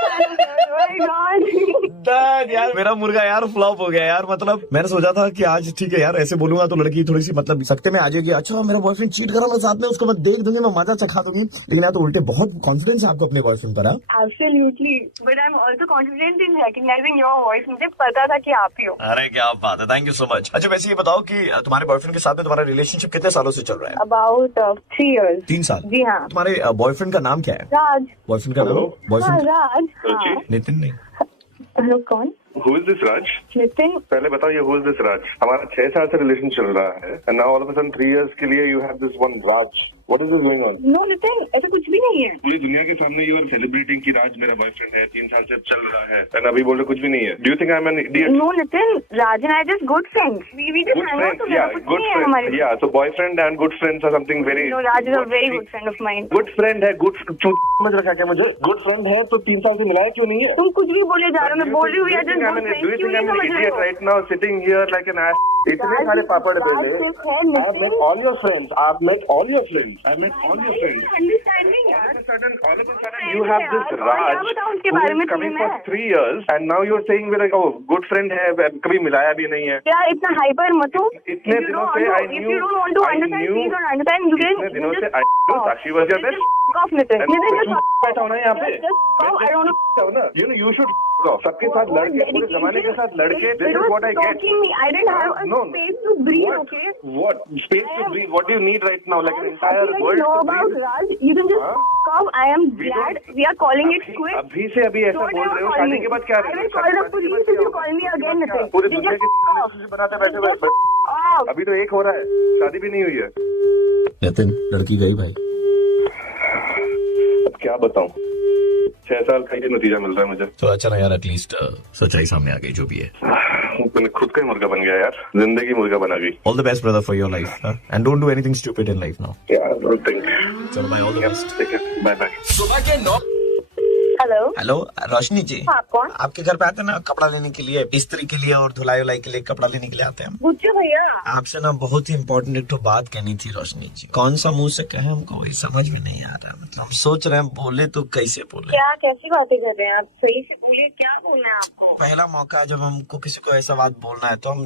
गॉड। यार मेरा मुर्गा यार फ्लॉप हो गया यार। मतलब मैंने सोचा था कि आज ठीक है यार, ऐसे बोलूंगा तो लड़की थोड़ी सी मतलब सकते में आ जाएगी। अच्छा मेरा बॉयफ्रेंड चीट कर रहा है साथ में, उसको मैं देख दूंगी, मैं मजा चखा दूंगी। लेकिन यार तो उल्टे बहुत कॉन्फिडेंस है आपको अपने बॉयफ्रेंड पर। Absolutely, but I'm also confident in recognizing your voice. मुझे पता था कि आप ही हो। अरे क्या बात है, थैंक यू सो मच। अच्छा वैसे ये बताओ कि तुम्हारे बॉयफ्रेंड के साथ में तुम्हारा रिलेशनशिप कितने सालों से चल रहा है? About 3 years. 3 साल? जी हाँ। तुम्हारे बॉयफ्रेंड का नाम क्या है? राज। बॉयफ्रेंड का नाम? हाँ, बॉयफ्रेंड राज। रुचि? हाँ। नितिन नहीं। हेलो, कौन? Who is this Raj? Nitin. पहले बताओ ये who is this Raj? हमारा 6 साल से रिलेशन चल रहा है and now all of a sudden 3 years के लिए you have this one Raj. What is this going on? No Nitin, ऐसा कुछ भी नहीं है। पूरी दुनिया के सामने you are celebrating कि राज मेरा बॉयफ्रेंड है, 3 साल से चल रहा है and अभी बोल रहे कुछ भी नहीं है. Do you think I'm an idiot? No Nitin, Raj and I just good friends. We just Good hang out friends, together. yeah, कुछ good नहीं है friends. हमारे। Yeah, so boyfriend and good friends are something very. No, Raj is a very good friend of mine. Good friend है, good समझ रखा क्या मुझे? Good friend है तो 3 साल से मिलाया क्यों नहीं है? तुम कुछ भी बोले जा रहे हो, मैं बोल रही हूँ यार, just good friends। Do you क्यों think I'm नहीं an समझ रहे idiot हो? right now sitting here like an ass? इतने सारे पापड़ बेले। I have met all your friends. I've met all your friends. I met all your friends. Understanding यार। All of a sudden you have this क्या Raj बताऊँ उसके who बारे is में coming तुम्हें for मैं? 3 years and now you're saying we're like, oh, good friend है, कभी मिलाया भी नहीं है। यार इतना हाइपर मत हो। इतने दिनों से I If you don't want to understand, please don't understand. You can इतने दिनों से just I knew Sashi was your best. off Nitin. Nitin just बैठा हो ना यहाँ पे? I don't know. You know, you should off. सबके साथ लड़के, पूरे जमाने के साथ लड़के, this is what I get. I didn't have a No. space to breathe, What? okay? What? Space to breathe? What do you need right now? Like an entire I world know to about breathe? Raj. You can just off. I am We glad don't- we are calling it quits. अभी से अभी ऐसा Don't बोल ever रहे हो, call शादी me. के बाद क्या I will call the police if you call me again, Nitin. पूरी You दुनिया just की off. बनाते बैठे हुए Just off. अभी तो एक हो रहा है, शादी भी नहीं हुई है। नितिन, लड़की गई भाई। अब क्या बताऊं, 6 साल का ही नतीजा मिल रहा है मुझे। तो अच्छा ना यार, एटलीस्ट सच्चाई सामने आ गई जो भी है। मैंने खुद का ही मुर्गा बन गया यार, जिंदगी मुर्गा बना गई। All the best brother for your life and don't do anything stupid in life now. चलो भाई, all the best. Bye bye. सुबह के 9 हेलो। हेलो रोशनी जी, हाँ, कौन? आपके घर पे आते हैं ना कपड़ा लेने के लिए, इस्त्री के लिए और धुलाई उलाई के लिए कपड़ा लेने के लिए आते हैं हम। गुज्जू भैया। आपसे ना बहुत ही इम्पोर्टेंट एक तो बात कहनी थी रोशनी जी। कौन सा मुंह से कहें, हमको वही समझ में नहीं आ रहा। मतलब हम सोच रहे हैं बोले तो कैसे बोले। क्या कैसी बातें कर रहे हैं आप? सही से बोलिए, क्या बोलना है आपको? पहला मौका है जब हमको किसी को ऐसा बात बोलना है तो हम।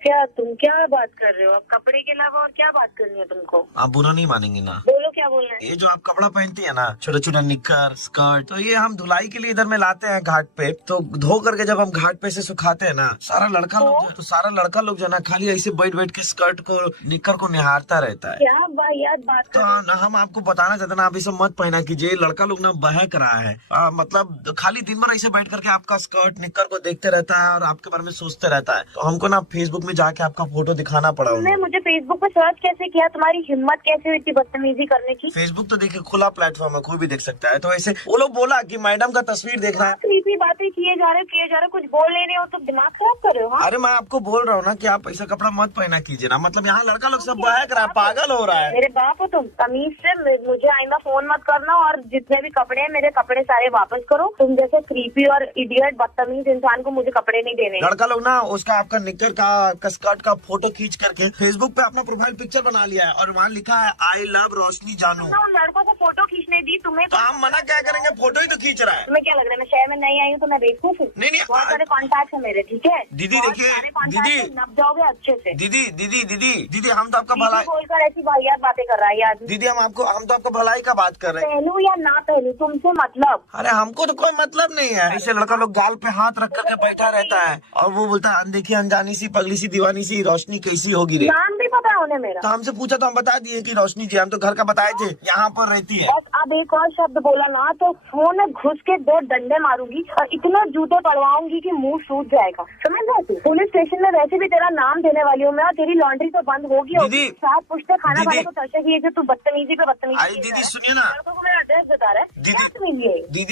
क्या तुम क्या बात कर रहे हो? आप कपड़े के अलावा और क्या बात करनी है तुमको? आप बुरा नहीं मानेंगे ना? बोलो क्या बोलना है। ये जो आप कपड़ा पहनती है ना, छोटा छोटा निक्कर स्कर्ट, तो ये हम धुलाई के लिए इधर में लाते हैं घाट पे। तो धो करके जब हम घाट पे से सुखाते हैं ना, सारा लड़का लोग तो सारा लड़का लोग जो ना खाली ऐसे बैठ बैठ के स्कर्ट को निक्कर को निहारता रहता है। क्या वाहियात बात तो ना हम आपको बताना चाहते ना, आप इसे मत पहना कीजिए। लड़का लोग ना बहक रहा है। मतलब खाली दिन भर ऐसे बैठ करके आपका स्कर्ट निक्कर को देखते रहता है और आपके बारे में सोचते रहता है। तो हमको ना फेसबुक में जाके आपका फोटो दिखाना पड़ा। तुमने मुझे फेसबुक पे सर्च कैसे किया? तुम्हारी हिम्मत कैसे हुई इतनी बदतमीजी करने की? फेसबुक तो देखिए खुला प्लेटफॉर्म है, कोई भी देख सकता है। तो ऐसे वो लोग बोला कि मैडम का तस्वीर देखना है। क्रीपी बातें किए जा रहे कुछ बोल नहीं रहे हो तो दिमाग खराब कर रहे हो। हाँ? अरे मैं आपको बोल रहा हूँ ना कि आप ऐसा कपड़ा मत पहना कीजिए ना। मतलब यहाँ लड़का लोग सब बहक रहा है, पागल हो रहा है। मेरे बाप हो तुम, तमीज से मुझे आइंदा फोन मत करना और जितने भी कपड़े हैं मेरे कपड़े सारे वापस करो। तुम जैसे क्रीपी और इडियट बदतमीज इंसान को मुझे कपड़े नहीं देने। लड़का लोग ना उसका आपका निक्कर का स्कर्ट का फोटो खींच करके फेसबुक पे अपना प्रोफाइल पिक्चर बना लिया है और वहाँ लिखा है आई लव रोशनी जानू। उन लड़कों को फोटो खींचने दी तुम्हें, तो हम मना क्या करेंगे, फोटो ही तो खींच रहा है। तुम्हें क्या लग रहा है मैं शहर में नहीं आई हूँ तो मैं बेवकूफ हूँ? नहीं, बहुत सारे कॉन्टैक्ट है मेरे, ठीक है दीदी देखिए, दीदी नप जाओगे अच्छे से। दीदी हम तो आपका भलाई बोलकर ऐसी वाहियात बातें कर रहा है ये आदमी। दीदी हम तो आपको भलाई का बात कर रहे हैं। पहलू या ना पहलू तुमसे मतलब। अरे हमको तो कोई मतलब नहीं है। ऐसे लड़का लोग गाल पे हाथ रख करके बैठा रहता है और वो बोलता है देखिए अनजानी सी पगली सी दीवानी सी रोशनी कैसी होगी रे। नाम भी थोड़ी पता है उन्हें मेरा। तो हमसे पूछा तो हम बता दिए कि रोशनी जी हम तो घर का बताए थे, यहाँ पर रहती है। बस अब एक और शब्द बोला ना तो फोन में घुस के 2 डंडे मारूंगी और इतना जूते पड़वाऊंगी कि मुंह सूज जाएगा, समझ रहे तू? पुलिस स्टेशन में वैसे भी तेरा नाम देने वाली हूँ मैं, और तेरी लॉन्ड्री तो बंद होगी। दीदी, साथ पूछते खाना दीदी, खाने को तर्शा की है, तू बदतमीजी पे बदतमीजी। अरे दीदी सुनिए ना, मेरा एड्रेस बता रहा है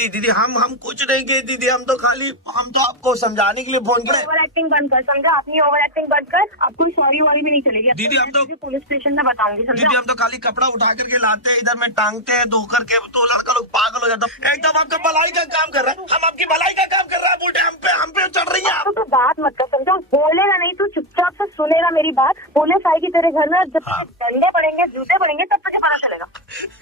दीदी हम कुछ नहीं किए दीदी, हम तो खाली हम तो आपको समझाने के लिए फोन किया। ओवर एक्टिंग बंद कर, समझा? अपनी ओवर एक्टिंग बंद कर, अब कोई सॉरी वॉरी भी नहीं चलेगी दीदी। हम तो पुलिस स्टेशन में बताऊंगी, समझा? दीदी हम तो खाली कपड़ा उठा करके लाते हैं, इधर में टांगते हैं धो करके, तो लड़का लोग पागल हो जाता है। एकदम आपका भलाई का काम कर रहा है, हम आपकी भलाई का काम कर रहा है, उल्टे हम पे चढ़ रही है आप। तो बात मत कर, समझा? बोलेगा नहीं, तू चुपचाप से सुनेगा मेरी बात। पुलिस आएगी तेरे घर में, जब डंडे पड़ेंगे जूते पड़ेंगे तब तुझे पता चलेगा।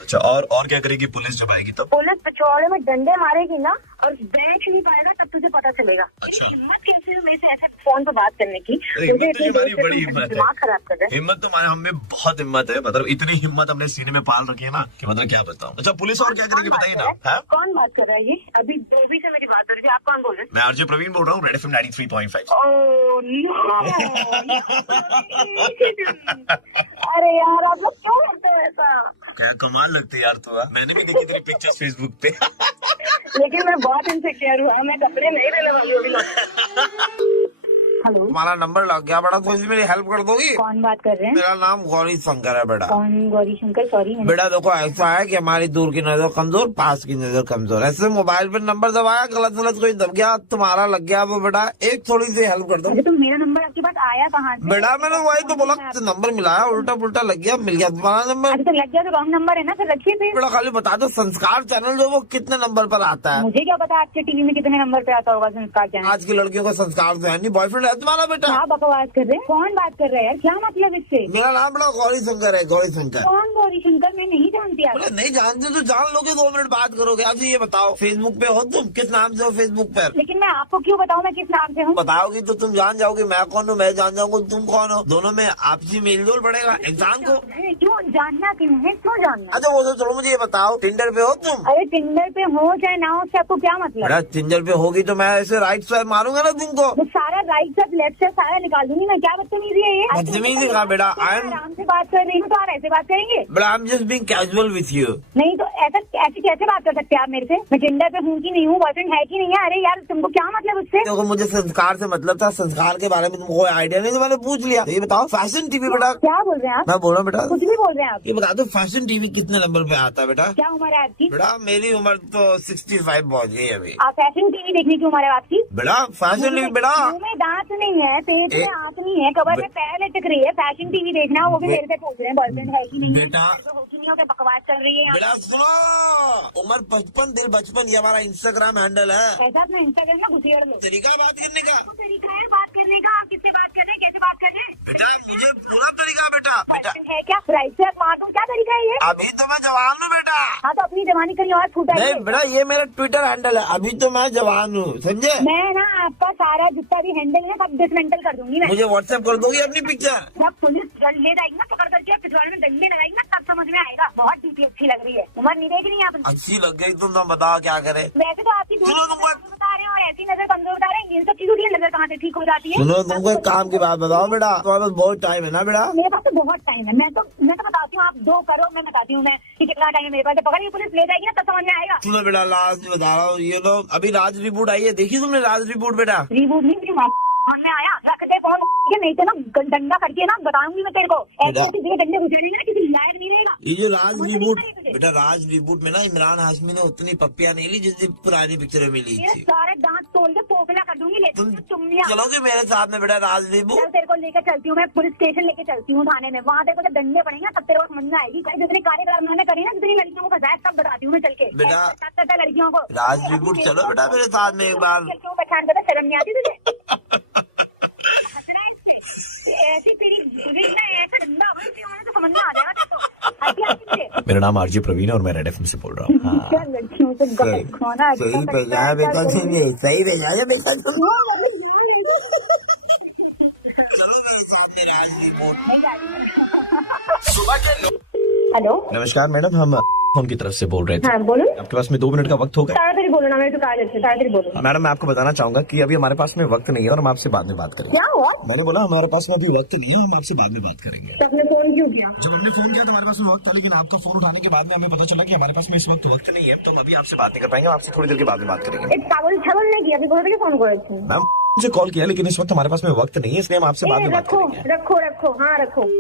अच्छा, और क्या करेगी पुलिस जब आएगी तब? पुलिस पिछवाड़े में डंडे मारेगी ना और बैठ नहीं पाएगा, तब तुझे पता चलेगा। अच्छा। हिम्मत कैसे है मेरे से ऐसे फोन पे बात करने की? हिम्मत तो हमारी बड़ी हिम्मत है, दिमाग खराब कर रहे हैं। हिम्मत तो हमारे हमें बहुत हिम्मत है, मतलब इतनी हिम्मत हमने सीने में पाल रखी है ना कि मतलब क्या बताऊं। अच्छा पुलिस और क्या करेगी बताइए ना। हाँ? कौन बात कर रहा है ये? अभी देवी से मेरी बात हो रही है, आप कौन बोल रहे हैं? मैं आरजे प्रवीण बोल रहा हूँ, रेड FM 93.5। अरे यार आप लोग क्यों करते हैं ऐसा? क्या कमाल लगती है यार तू। मैंने भी देखी तेरी पिक्चर्स फेसबुक पे। लेकिन मैं बहुत इनसिक्योर हुआ, मैं कपड़े नहीं लेने वाली हूँ। हेलो, तुम्हारा नंबर लग गया बेटा, थोड़ी सी मेरी हेल्प कर दोगी? कौन बात कर रहे हैं? मेरा नाम गौरी शंकर है बेटा। कौन गौरी शंकर? सॉरी बेटा देखो ऐसा है कि हमारी दूर की नजर कमजोर, पास की नजर कमजोर। ऐसे मोबाइल पे नंबर दबाया, गलत कोई दब गया, तुम्हारा लग गया वो बेटा, एक थोड़ी सी हेल्प कर दो। अरे तो मेरा नंबर आपके पास आया कहाँ से? बेटा मैंने वही तो बोला, नंबर मिलाया, उल्टा पुल्टा लग गया, मिल गया तुम्हारा नंबर। अरे तो लग गया तो रॉन्ग नंबर है ना, फिर रखिए फिर। बेटा खाली बता दो संस्कार चैनल जो वो कितने नंबर पर आता है? मुझे क्या पता आपके टीवी में कितने नंबर पे आता होगा संस्कार चैनल। आज की लड़कियों का संस्कार तो है नहीं। बॉयफ्रेंड है तुम्हारा बेटा? क्या बकवास कर रहे हैं? कौन बात कर रहा है यार? क्या मतलब इससे? मेरा नाम बेटा गौरी शंकर है, गौरी शंकर। कौन गौरी शंकर? मैं नहीं जानती आप। नहीं जानते तो जान लोगे, 2 मिनट बात करोगे। अच्छा ये बताओ फेसबुक पे हो तुम? किस नाम से हो फेसबुक पर? लेकिन मैं आपको क्यों बताऊँ मैं किस नाम से हूँ? बताओगी तो तुम जान जाओगे मैं कौन हूँ, मैं जान जाऊंगा तुम कौन हो। दोनों में आपसी मेल जोल बढ़ेगा इंसान को। क्यों जानना? क्यों है? क्यों जानना? अच्छा वो तो चलो मुझे ये बताओ, टिंडर पे हो तुम? अरे टिंडर पे हो चाहे ना हो, उससे आपको क्या मतलब? बेटा टिंडर पे होगी तो मैं ऐसे राइट स्वाइप मारूंगा ना तुमको। वो सारा राइट से लेफ्ट से सारा निकाल दूंगी मैं। क्या बदतमीजी है ये? बदतमीजी कहा बेटा? आराम से बात कर रही हूँ तो आप ऐसे बात करेंगे? बेटा I am just being casual with you. नहीं तो ऐसे कैसे बात कर सकते हैं आप मेरे से? मैं टिंडर पे हूँ कि नहीं हूँ, बॉयफ्रेंड है कि नहीं है? अरे यार तुमको क्या मतलब उससे? देखो मुझे संस्कार से मतलब था, संस्कार के बारे में तुमको कोई आइडिया नहीं तो मैंने पूछ लिया। ये बताओ फैशन टीवी बेटा। क्या बोल रहे हैं आप? मैं बोल रहा हूँ बेटा, कुछ भी बोल रहे हैं आप। ये बता दो फैशन टीवी कितने नंबर पे आता है बेटा? क्या उम्र है आपकी? बेटा मेरी उम्र तो 65 पहुँच गई अभी। आप फैशन टीवी देखने की उम्र है आपकी? बेटा फैशन टीवी बेटा, मुंह में दांत नहीं है, पेट में आंख नहीं है, कबर में पैर लटक रही है, फैशन टीवी देखना वो भी मेरे से पूछ रहे हैं बॉयफ्रेंड है कि नहीं है? बेटा हो कि नहीं हो के बकवास चल रही है? बेटा सुनो, उम्र 55 दिल बचपन, ये हमारा इंस्टाग्राम हैंडल है। ऐसा अपना इंस्टाग्राम में घुसेड़ लो। तरीका बात करने का तरीका है बात करने का? आप किससे बात कर रहे हैं, कैसे बात कर रहे हैं? बेटा, मुझे पूरा तरीका बेटा। बॉयफ्रेंड है क्या? राइट से मार दूं? क्या तरीका है ये? अभी तो मैं जवान हूँ बेटा। हाँ तो अपनी जवानी कहीं और फूटा नहीं बेटा, ये मेरा ट्विटर हैंडल है, अभी तो मैं जवान हूँ, समझे? मैं ना आपका सारा जितना भी हैंडल है सब डिसमेंटल कर दूंगी मैं। मुझे व्हाट्सएप कर दोगी अपनी पिक्चर? जब पुलिस ले जाएगी ना पकड़ करके पिछवाड़े में डंडे लगाएगी ना तब समझ में आएगा। बहुत डीपी अच्छी लग रही है। उम्र नहीं देख रही है आप? अच्छी लग गई तुम तो बताओ क्या करे। वैसे तो आपकी सुनो तुमको बता रहे हैं और ऐसी नजर कमजोर बता रहे हैं, इन सब चीजों की नजर कहाँ से ठीक हो जाती है? सुनो तुमको एक काम की बात बताओ बेटा, तुम्हारे पास बहुत टाइम है ना बेटा? मेरे पास तो बहुत टाइम है। मैं तो बताती हूँ, आप 2 करो मैं बताती हूँ मैं कि कितना टाइम है मेरे पास। पकड़ पुलिस ले जाएगी ना तब समझ में आएगा। सुनो बेटा लास्ट बता रहा हूँ, ये लो अभी राज रिपोर्ट आई है, देखी तुमने राज रिपोर्ट बेटा? रिबूट नहीं समझ में आया? रख दे फोन, नहीं तो ना डंडा करके ना बताऊंगी मैं तेरे को। ऐसे डंडे घुसेड़ेंगे ना किसी लायक नहीं रहेगा। ये जो राज रिबूट बेटा, राज रिबूट में ना इमरान हाशमी ने उतनी पप्पियां नहीं ली जितनी पुरानी पिक्चर में मिली थी। सारे दांत तोड़ के पोपला कर दूंगी। तुम चलोगे मेरे साथ में बेटा राज रिबूट? तेरे को लेकर चलती हूँ मैं, पुलिस स्टेशन लेके चलती हूँ थाने में। वहाँ तेरे को जब डंडे पड़ेंगे तब तेरे को समझ में आएगी। जितने कार्यक्रम मैंने करे ना, जितनी लड़कियों को फंसाया सब बताती हूँ मैं चल के बेटा। लड़कियों को राज रिबूट चलो बेटा मेरे साथ में एक बार। क्यों पहचान कर? शर्म नहीं आती तुझे? ऐसी तेरी ऐसा डंडा तो समझ में आ जाएगा। मेरा नाम आरजे प्रवीण है और मैं रेड FM से बोल रहा हूँ। लड़कियों से खोना सही भेजा बेटा, सही भेजा बेटा। चलो मेरे साथ में राज रिबूट। हेलो नमस्कार मैडम, हम फोन की तरफ से बोल रहे थे। हाँ बोलो। आपके पास में 2 मिनट का वक्त होगा? ताड़ाताड़ी बोलो ना, मेरे तो काज है, ताड़ाताड़ी बोलो। मैडम मैं आपको बताना चाहूंगा कि अभी हमारे पास में वक्त नहीं है और हम आपसे बाद में बात करेंगे। क्या हुआ? मैंने बोला हमारे पास में अभी वक्त नहीं है, हम आपसे बाद में बात करेंगे। तो आपने फोन क्यों किया? जब हमने फोन किया तो हमारे पास में वक्त था, लेकिन आपका फोन उठाने के बाद में हमें पता चला कि हमारे पास में इस वक्त वक्त नहीं है, तो हम अभी आपसे बात नहीं कर पाएंगे, आपसे थोड़ी देर के बाद में बात करेंगे। एक पागल छगल नहीं किया, अभी बोलो कि फोन करो। मैम मुझे कॉल किया लेकिन इस वक्त हमारे पास में वक्त नहीं है, इसलिए हम आपसे बाद में बात रखो करेंगे। रखो रखो, हाँ रखो।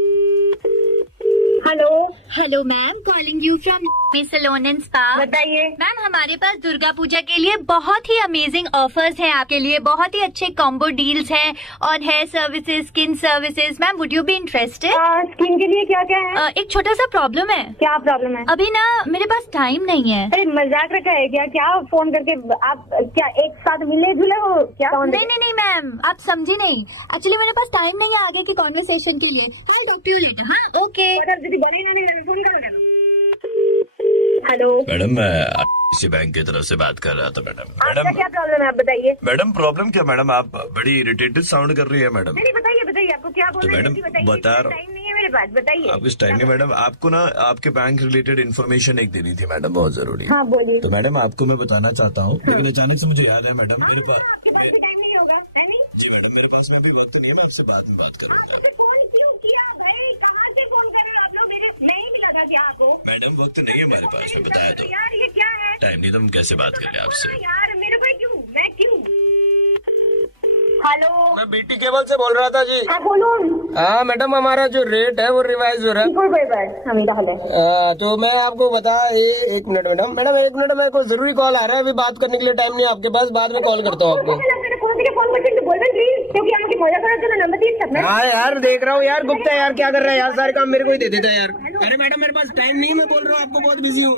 Hello hello ma'am, calling you from salon and spa. बताइए मैम, हमारे पास दुर्गा पूजा के लिए बहुत ही अमेजिंग ऑफर्स हैं आपके लिए, बहुत ही अच्छे कॉम्बो डील्स हैं और hair services, skin services. Ma'am, would you be interested? Skin के लिए क्या क्या है? एक छोटा सा प्रॉब्लम है। क्या प्रॉब्लम है? अभी ना मेरे पास टाइम नहीं है। अरे मजाक रखा है क्या? क्या फोन करके आप क्या एक साथ मिले जुले हो क्या? नहीं नहीं नहीं मैम, आप समझी नहीं। एक्चुअली मेरे पास टाइम नहीं है आगे की कॉन्वर्सेशन के लिए। I'll talk to you later, हाँ ओके। बने नहीं फोन करो। हेलो मैडम मैं इसी बैंक की तरफ से बात कर रहा था। आपका क्या प्रॉब्लम है, आप बताइए। मैडम प्रॉब्लम क्या? मैडम आप बड़ी इरिटेटेड साउंड कर रही है मैडम। नहीं बताइए बताइए, आपको क्या बोलना है? मैडम, बताइए। बता रहा- टाइम नहीं है मेरे पास, बताइए। आप इस टाइम में मैडम आपको ना आपके बैंक रिलेटेड इन्फॉर्मेशन एक देनी थी मैडम, बहुत जरूरी। हाँ बोलिए। तो मैडम आपको मैं बताना चाहता हूँ, लेकिन अचानक से मुझे याद है मैडम मेरे पास आपके पास भी टाइम नहीं होगा? नहीं जी मैडम मेरे पास में अभी वक्त नहीं है, मैं आपसे बाद में बात करूँगा। आपने फोन क्यों किया भाई? कहाँ से फोन कर रहे हो आप लोग? मेरे नहीं मिला था क्या आपको? मैडम वक्त नहीं है हमारे पास में, बताया तो यार ये क्या है? टाइम नहीं तो हम कैसे बात कर ले आपसे। यार मेरे को क्यों, मैं क्यों? हेलो मैं बीटी केबल से बोल रहा था जी। हाँ बोलो। हाँ मैडम, हमारा जो रेट है वो रिवाइज हो रहा है। तो मैं आपको बता एक मिनट मैडम, एक मिनट, मेरे को जरूरी कॉल आ रहा है, अभी बात करने के लिए टाइम नहीं है आपके पास, बाद में कॉल करता हूँ आपको। हाँ यार देख रहा हूँ यार, गुप्ता यार क्या कर रहा है यार, सारे काम मेरे को ही दे देता है यार। अरे मैडम मेरे पास टाइम नहीं है, मैं बोल रहा हूँ आपको बहुत बिजी हूँ।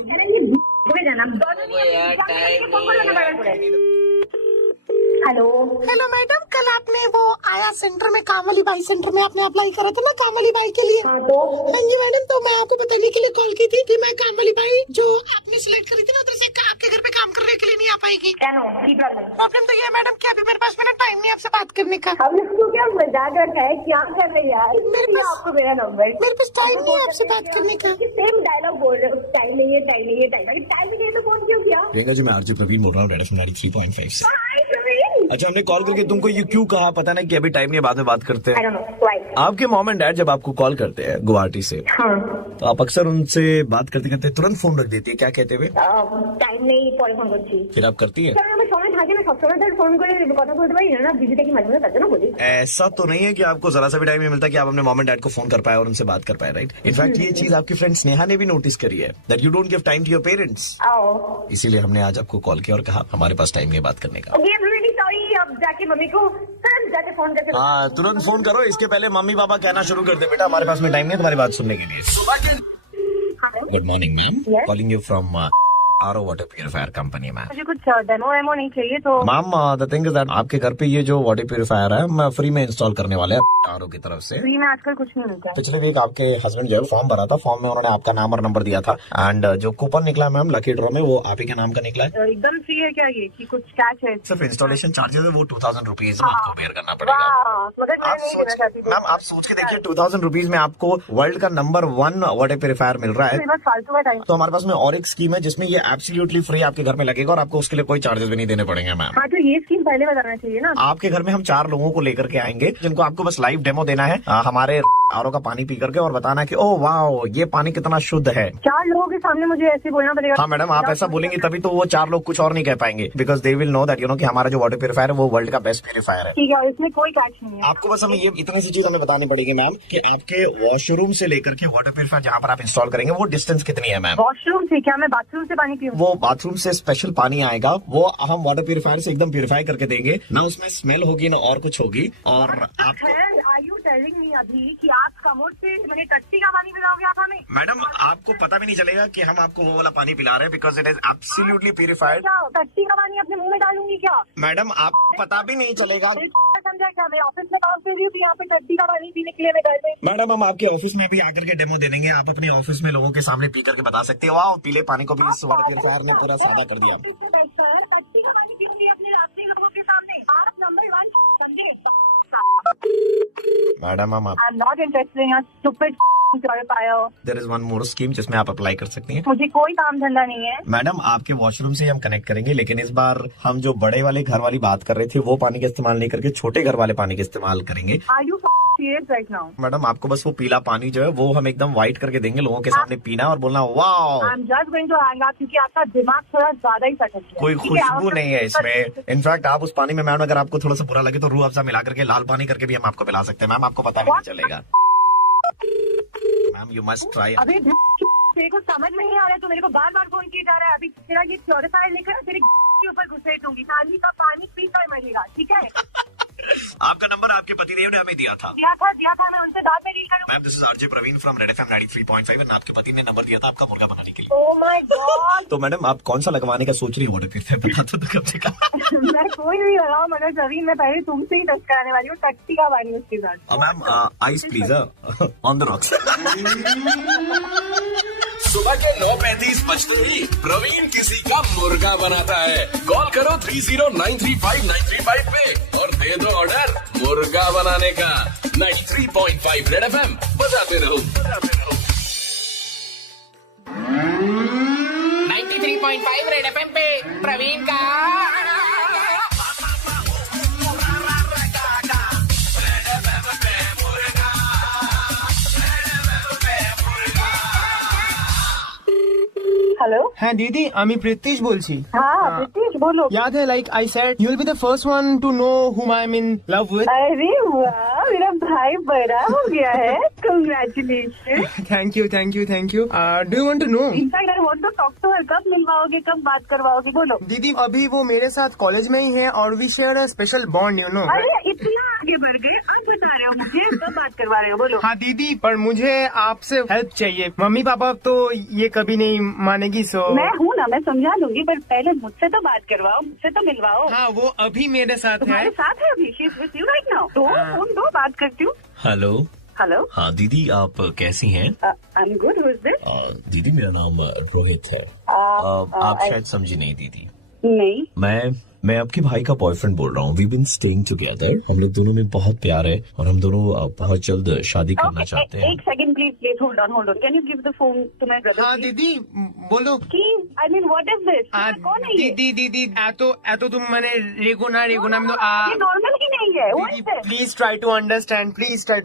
हेलो हेलो मैडम, कल आपने वो आया सेंटर में, कामली बाई सेंटर में आपने अप्लाई करा था ना कामली बाई के लिए। हाँ तो हाँ जी मैडम, तो मैं आपको बताने के लिए कॉल की थी कि मैं कामली बाई जो आपने सिलेक्ट करी थी ना, उधर से आपके घर पे काम करने के लिए नहीं आ पाएगी। प्रॉब्लम तो ये है मैडम कि अभी मेरे पास में टाइम नहीं आपसे बात करने का। हम इसको क्या मजाक रखा है, क्या कर रहे हैं यार? आपको मेरा नंबर, मेरे पास टाइम नहीं है आपसे बात करने का। सेम डायलॉग बोल रहे हो, टाइम नहीं है, टाइम नहीं है, टाइम नहीं है, तो फोन क्यों किया? प्रियंका जी मैं आरजे प्रवीण बोल रहा हूँ, रेड एफएम 93.5 से। हाय प्रवीण। अच्छा हमने कॉल करके तुमको ये क्यों कहा पता नहीं कि अभी टाइम नहीं है, बाद में बात करते I हैं। don't know why. आपके मॉम एंड डैड जब आपको कॉल करते हैं गुवाहाटी से, हाँ तो आप अक्सर उनसे बात करते करते तुरंत फोन रख देती है, क्या कहते हुए? টাইম নেই, পরে ফোন করছি। फिर आप करती है? কারণ আমার সময় থাকে না, সবসময় তো ফোন করে কথা বলতে পারি না, বিজি থাকি মাঝে মাঝে, তার জন্য বলি। ऐसा तो नहीं है कि आपको जरा सा भी टाइम नहीं मिलता कि आप अपने मॉम एंड डैड को फोन कर पाए और उनसे बात कर पाए, राइट? इनफैक्ट ये चीज आपकी फ्रेंड स्नेहा ने भी नोटिस करी है, that you don't give time to your parents. आओ इसीलिए हमने आज आपको कॉल किया और कहा हमारे पास टाइम नहीं है बात करने का। Okay, I am really sorry. अब जाके मम्मी को तुरंत जाके फोन करके हाँ तुरंत फोन करो, इसके पहले मम्मी पापा कहना शुरू कर दे बेटा हमारे पास में टाइम नहीं है तुम्हारी बात सुनने के लिए। Good morning ma'am, calling you from RO water purifier company ma'am. मुझे कुछ डेमो वेमो नहीं चाहिए तो। Ma'am the thing is that आपके घर पे ये जो वाटर प्यूरिफायर है हम फ्री में इंस्टॉल करने वाले हैं आरओ की तरफ से। फ्री में आजकल कुछ नहीं मिलता है। पिछले वीक आपके हस्बैंड जो है फॉर्म भरा था, फॉर्म में उन्होंने आपका नाम और नंबर दिया था एंड जो कूपन निकला मैम लकी ड्रॉ में वो आप ही के नाम का निकला है। एकदम फ्री है क्या ये, कि कुछ कैश है? सिर्फ इंस्टॉलेशन चार्जेस है वो 2000 रुपीज आपको बेयर करना पड़ेगा। मगर मैं नहीं देना चाहती थी। मैम आप सोच के देखिए 2000 रुपीज में आपको वर्ल्ड का नंबर 1 वाटर प्यूरिफायर मिल रहा है। मेरे पास फालतू का टाइम। तो हमारे पास में और एक स्कीम है जिसमें ये एब्सोल्युटली फ्री आपके घर में लगेगा और आपको उसके लिए कोई चार्जेस भी नहीं देने पड़ेंगे मैम। हाँ तो ये स्कीम पहले बताना चाहिए ना। आपके घर में हम 4 लोगों को लेकर के आएंगे जिनको आपको बस लाइव डेमो देना है हमारे आरओ का पानी पी करके और बताना है कि ओह वाओ ये पानी कितना शुद्ध है। 4 लोगों के सामने मुझे ऐसे बोलना पड़ेगा? हाँ मैडम आप ऐसा बोलेंगे तभी तो वो 4 लोग कुछ और नहीं कह पाएंगे, because they will know that you no कि हमारा जो वाटर प्यूरिफायर है वो वर्ल्ड का बेस्ट प्यूरिफायर है। ठीक है, और इसमें कोई कैश नहीं है। आपको बस हमें ये इतनी सी चीज हमें बतानी पड़ेगी मैम कि आपके वॉशरूम से लेकर के वाटर प्यूरिफायर जहाँ पर आप इंस्टॉल करेंगे वो डिस्टेंस कितनी है मैम? वॉशरूम से? क्या मैं बाथरूम से पानी पीऊँ? वो बाथरूम से स्पेशल पानी आएगा, वो हम वाटर प्यूरिफायर से एकदम प्यूरिफाई करके देंगे ना, उसमें स्मेल होगी ना और कुछ होगी। और आपको आर यू टेलिंग मी अभी कि आप कमोड से मैंने टट्टी का पानी पिलाओगे आप हमें? मैडम आपको पता भी नहीं चलेगा कि हम आपको वो वाला पानी पिला रहे हैं because it is absolutely purified. क्या टट्टी का पानी अपने मुंह में डालूंगी क्या? मैडम आपको पता भी नहीं चलेगा। समझा क्या? मैं ऑफिस में काम कर रही हूँ, यहाँ पे टट्टी का पानी पीने के लिए मैं घर में। मैडम हम आपके ऑफिस में भी आकर के डेमो दे देंगे, आप अपने ऑफिस में लोगों के सामने पी करके बता सकते हो वाह पीले पानी को भी इस वाटर प्यूरिफायर ने पूरा सादा कर दिया। टट्टी का पानी पीऊंगी अपने रास्ते लोगों के सामने? आप नंबर 1 बंदे। मैडम हम I am not interested in your stupid पाया हो। There is one more scheme जिसमें आप अप्लाई कर सकती हैं। मुझे कोई काम धंधा नहीं है। मैडम आपके वॉशरूम से हम कनेक्ट करेंगे, लेकिन इस बार हम जो बड़े वाले घर वाली बात कर रहे थे वो पानी का इस्तेमाल नहीं करके छोटे घर वाले पानी का इस्तेमाल करेंगे। Are you serious right now? Madam आपको बस वो पीला पानी जो है वो हम एकदम व्हाइट करके देंगे, लोगों के सामने पीना और बोलना wow. I'm just going to hang up क्योंकि आपका दिमाग थोड़ा ज्यादा ही सटक गया। कोई खुशबू नहीं है इसमें। इनफैक्ट आप उस पानी में मैम अगर आपको थोड़ा सा बुरा लगे तो रूह अफ़ज़ा मिला करके लाल पानी करके भी हम आपको पिला सकते हैं। मैम आपको पता भी नहीं चलेगा। Ma'am you must try. अभी तेरे को समझ में नहीं आ रहा है, तो मेरे को बार बार फोन किया जा रहा है। अभी तेरा ये प्योरीफायर लेकर तेरे के ऊपर घुसेड़ दूंगी। नाली का पानी पीकर मरेगा, ठीक है? आपका नंबर आपके पतिदेव ने हमें दिया था। दिया था मैं उनसे बाद में डील करूंगा। Ma'am this is RJ Praveen from red FM 93.5 and आपके पति ने नंबर दिया था आपका मुर्गा बनाने के लिए। ओह माय गॉड। तो मैडम आप कौन सा लगवाने का सोच रही हो ऑर्डर करते हैं, बता दो तो कब से का। मैं कोई नहीं लगाऊं मनोज अभी, मैं पहले तुमसे ही टच कराने वाली हूँ, टट्टी का पानी उसके साथ। Ma'am ice please on the rocks. सुबह के 9:35 बजते ही प्रवीण किसी का मुर्गा बनाता है। कॉल करो 30935935 पे और दे दो ऑर्डर मुर्गा बनाने का। 93.5 रेड एफएम बजाते रहो। 93.5 रेड एफएम पे प्रवीण का हेलो। হ্যাঁ দিদি, আমি প্রীতিশ বলছি। हाँ प्रीतिश बोलो। याद है like I said you will be the first one to know whom I am in love with. अरे वाह, मेरा भाई बड़ा हो गया है। Congratulation. Thank you thank you thank you. Do you want to know? In fact I want to talk to her. कब मिलवाओगे, कब बात करवाओगे, बोलो। दीदी अभी वो मेरे साथ कॉलेज में ही है और we share a special bond you know. अरे इतना आगे बढ़ गए, अब बता रहे हो मुझे, कब बात करवा रहे हो, बोलो। हाँ दीदी, पर मुझे आपसे हेल्प चाहिए। मम्मी पापा तो ये कभी नहीं मानेगी। सो मैं हूँ ना, मैं समझा लूंगी, पर पहले मुझसे तो बात करवाओ, मुझसे तो मिलवाओ। हाँ वो अभी मेरे साथ है। तुम्हारे साथ है अभी? She is with you right now. तो फोन दो, बात करती हूँ। हेलो। हेलो। हाँ दीदी आप कैसी हैं? I am good. Who is this? दीदी मेरा नाम रोहित है। आप शायद समझी नहीं दीदी। नहीं। मैं आपके भाई का बॉयफ्रेंड बोल रहा हूँ। We been staying together. हम लोग दोनों में बहुत प्यार है और हम दोनों बहुत जल्द शादी करना चाहते हैं। एक second please hold on. Can you give the phone to my brother? हाँ दीदी बोलो। I mean what is this? कौन है ये? दीदी एतो तुम मैंने रेगो ना ये नॉर्मल ही नहीं है। What is this? Please try to understand like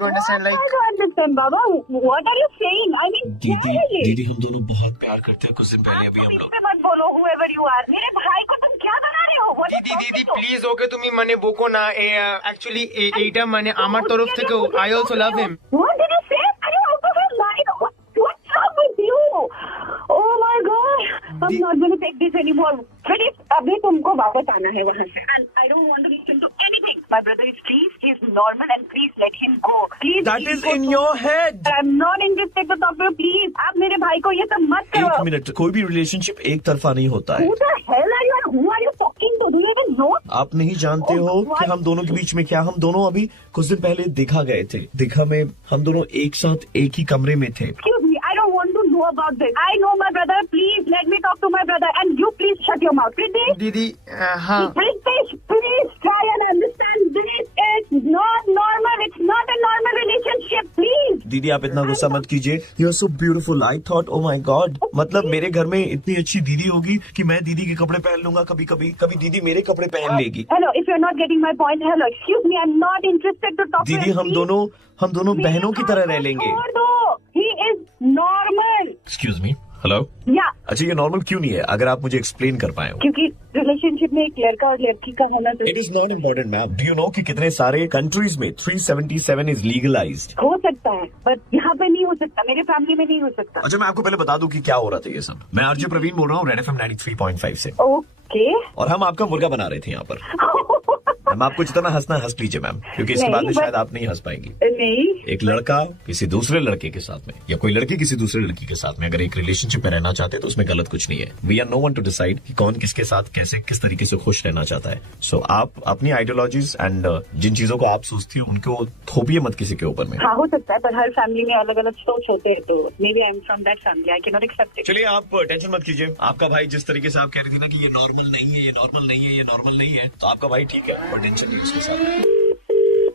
understand बाबा, what are you saying? I mean दीदी हम दोनों बहुत प्यार करते हैं। कुछ दिन पहले अभी हम लोग। मत बोलो whoever you are। मेरे भाई को तुम क्या बना रहे हो? दीदी प्लीज ओके তুমি মানে বকো না। অ্যাকচুয়ালি এইটা মানে আমার তরফ থেকে I also love him. What did you say? Are you out of your mind? What's up with you? Oh my God! I'm not going to take this anymore. Please, अभी तुमको वापस आना है वहाँ से. And I don't want to listen to anything. My brother is please, he's normal and please let him go. Please. That is in your head. I'm not interested to talk to you. Please, आप मेरे भाई को ये सब मत करो. एक minute, कोई भी रिलेशनशिप एक तरफा नहीं होता है। Who the hell are you and who are you talking to? Do you even know? आप नहीं जानते हो कि हम दोनों के बीच में क्या। हम दोनों अभी कुछ दिन पहले दिखा गए थे। दिखा में हम दोनों एक साथ एक ही कमरे में थे। Excuse me, I don't want to know about this. I know my brother. Please let me talk to my brother, and you please shut your mouth. Pritesh. दीदी हाँ। Pritesh, please try and understand. This is not normal. It's not a normal relationship. Please. दीदी आप इतना गुस्सा मत कीजिए। You are so beautiful. I thought oh my God, मतलब मेरे घर में इतनी अच्छी दीदी होगी कि मैं दीदी के कपड़े पहन लूंगा कभी कभी, कभी दीदी मेरे कपड़े पहन लेगी। Hello, if you're not getting my point, hello, excuse me, I'm not interested to talk to दीदी you. हम दोनों बहनों की तरह रह लेंगे। छोड़ दो. He is normal. Excuse me. Hello. Yeah. अच्छा ये नॉर्मल क्यों नहीं है, अगर आप मुझे एक्सप्लेन कर पाए। क्योंकि रिलेशनशिप में एक लड़का और लड़की का होना it is not important ma'am. Do you know कि कितने सारे कंट्रीज में 377 इज लीगलाइज्ड। हो सकता है, बट यहाँ पे नहीं हो सकता, मेरे फैमिली में नहीं हो सकता। अच्छा मैं आपको पहले बता दूं कि क्या हो रहा था ये सब। मैं आरजे प्रवीण बोल रहा हूँ रेड एफएम 93.5 से। ओके। और हम आपका मुर्गा बना रहे थे यहाँ पर। मैम आपको जितना हंसना हंस लीजिए मैम, क्योंकि इसके बाद में शायद आप नहीं हंस पाएंगी। नहीं। एक लड़का किसी दूसरे लड़के के साथ में या कोई लड़की किसी दूसरे लड़की के साथ में अगर एक रिलेशनशिप में रहना चाहते हैं तो उसमें गलत कुछ नहीं है। We are no one to decide कि कौन किसके साथ कैसे किस तरीके से खुश रहना चाहता है। सो आप अपनी आइडियोलॉजीज एंड जिन चीजों को आप सोचती हो उनको थोपिए मत किसी के ऊपर में। हाँ हो सकता है, पर हर फैमिली में अलग अलग सोच होते हैं, तो maybe I am from that family, I can not accept it. चलिए आप टेंशन मत कीजिए। आपका भाई जिस तरीके से आप कह रही थी ना कि ये नॉर्मल नहीं है, ये नॉर्मल नहीं है, ये नॉर्मल नहीं है, तो आपका भाई ठीक है, और टेंशन नहीं उसके साथ।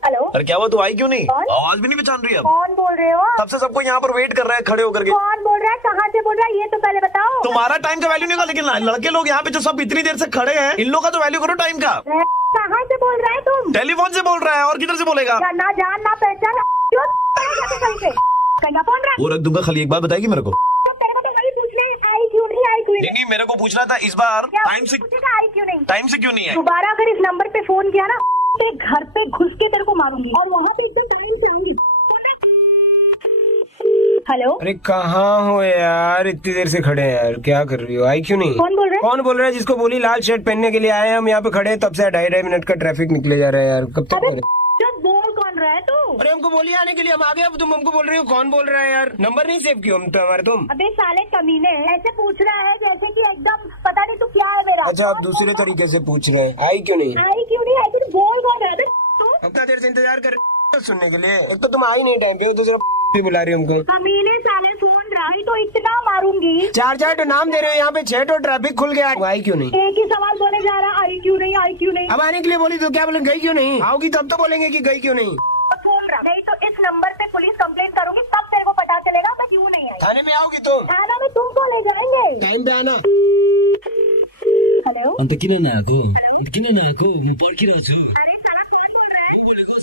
हेलो। अरे क्या हुआ, तू आई क्यों नहीं? कौन? आवाज भी नहीं पहचान रही अब? कौन बोल रहे हो? तब से सबको यहाँ पर वेट कर रहा है खड़े होकर के। कौन बोल रहा है, कहाँ से बोल रहा है, ये तो पहले बताओ। तुम्हारा टाइम का वैल्यू नहीं होगा, लेकिन लड़के लोग यहाँ पे जो सब इतनी देर से खड़े हैं, इन लोग का तो वैल्यू करो टाइम का। कहाँ से बोल रहा है तुम? टेलीफोन से बोल रहा है, और किधर से बोलेगा? ना जान ना पहचान, क्यों फोन रहा? वो रख दूंगा, खाली एक बात बताएगी मेरे को। तेरे को तो वही पूछना है, आई क्यों नहीं? नहीं, मेरे को पूछना था इस बार टाइम से। आई क्यों नहीं? टाइम से क्यों नहीं है? दोबारा अगर इस नंबर पे फोन किया ना, तो घर पे घुस के तेरे को मारूंगी, और वहाँ पे एकदम टाइम से आऊंगी। हेलो, अरे कहाँ हो यार, इतनी देर से खड़े हैं यार, क्या कर रही हो? आई क्यों नहीं? कौन बोल रहे हैं? कौन बोल रहा है? जिसको बोली लाल शर्ट पहनने के लिए आए हैं हम यहाँ पे खड़े हैं, तब से 2.5 मिनट का ट्रैफिक निकले जा रहा है यार, कब तक अरे खड़े? जब बोल कौन रहा है तू? अरे हमको बोलिए आने के लिए, हम आ गए, अब तुम हमको बोल रही हो कौन बोल रहा है यार? नंबर नहीं सेव किया हम तो हमारे तुम। अबे साले कमीने, ऐसे पूछ रहा है जैसे कि एकदम पता नहीं तू क्या है मेरा। अच्छा, आप दूसरे तरीके से पूछ रहे हैं, आई क्यों नहीं? आई क्यों नहीं? आई क्यों? बोल कौन रहा है तू? इतना देर से इंतजार कर रहे हो सुनने के लिए, एक तो तुम आई नहीं टाइम पे, दूसरा भी बुला रही हो हमको। कमीने साले, फोन रहा ही तो इतना मारूंगी। 4 तो नाम दे रहे हो यहाँ पे, 6 तो ट्रैफिक खुल गया, आई क्यों नहीं? एक ही सवाल बोले जा रहा, आई क्यों नहीं? आई क्यों नहीं? अब आने के लिए बोली तो क्या बोले, गई क्यों नहीं? आओगी तब तो बोलेंगे कि गई क्यों नहीं। फोन रहा, नहीं तो इस नंबर पे पुलिस कंप्लेंट करूंगी, तब तेरे को पता चलेगा मैं क्यों नहीं आई। थाने में आओगी तुम? थाना में तुमको ले जाएंगे, टाइम पे आना। हेलो, अन्त किन नआएको म पर्खिरहेको छु।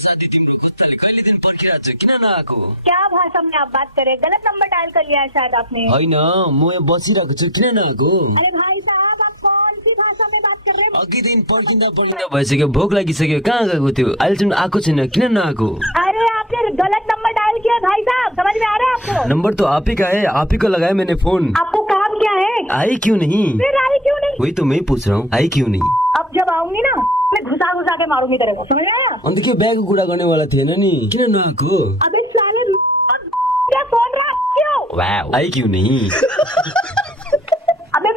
साथी तिम्रो कताले कहिलेदेखि पर्खिरहेको छु, किन नआएको? क्या भाषा में आप बात करें? गलत नंबर डायल कर लिया है शायद आपने। होइन म यहाँ बसिरहेको छु, किन नआएको? अरे भाई साहब, आप कौन सी भाषा में बात कर रहे हैं? अघिदेखि पर्खिँदा भइसक्यो, भोक लागिसक्यो, कहाँ गएको थियो? अहिलेसम्म आएको छैन, किन नआएको? अरे आपने गलत नंबर डायल किया भाई साहब, समझ में आ रहा है आपको? नंबर तो आप ही का है, आप ही को लगाया मैंने फोन। आपको काम क्या है? आई क्यों नहीं? फिर आई क्यों नहीं? वही तो मैं पूछ रहा हूँ, आई क्यों नहीं? अब जब आऊंगी ना, मैं घुसा घुसा के मारूंगी तेरे को, समझ आया? अन्त के ब्यागको कुरा गर्नेवाला थिएन नि, किन नआएको? अबे साले, क्या फोन रहा क्यों? वाओ, आई क्यों नहीं? अबे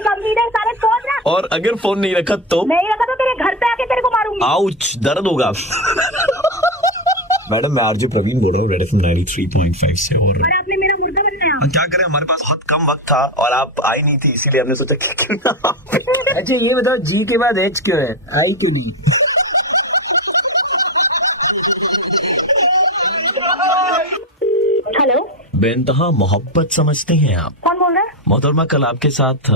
कमीने साले, फोन रहा। और अगर फोन नहीं रखा तो? नहीं रखा तो तेरे घर पे आके तेरे को मारूंगी। आउच, दर्द होगा। मैडम, मैं आरजे प्रवीण बोल रहा हूँ, रेड एफएम 93.5 से। और आपने मेरा मुर्गा बनना है। क्या करें, हमारे पास बहुत कम वक्त था और आप आई नहीं थी, इसीलिए हमने सोचा कि क्यों ना। अच्छा ये बताओ, जी के बाद एच क्यों है? आई क्यों नहीं? हेलो, बेइंतहा मोहब्बत समझते हैं आप? कौन बोल रहा है? मोहतरमा, कल आपके साथ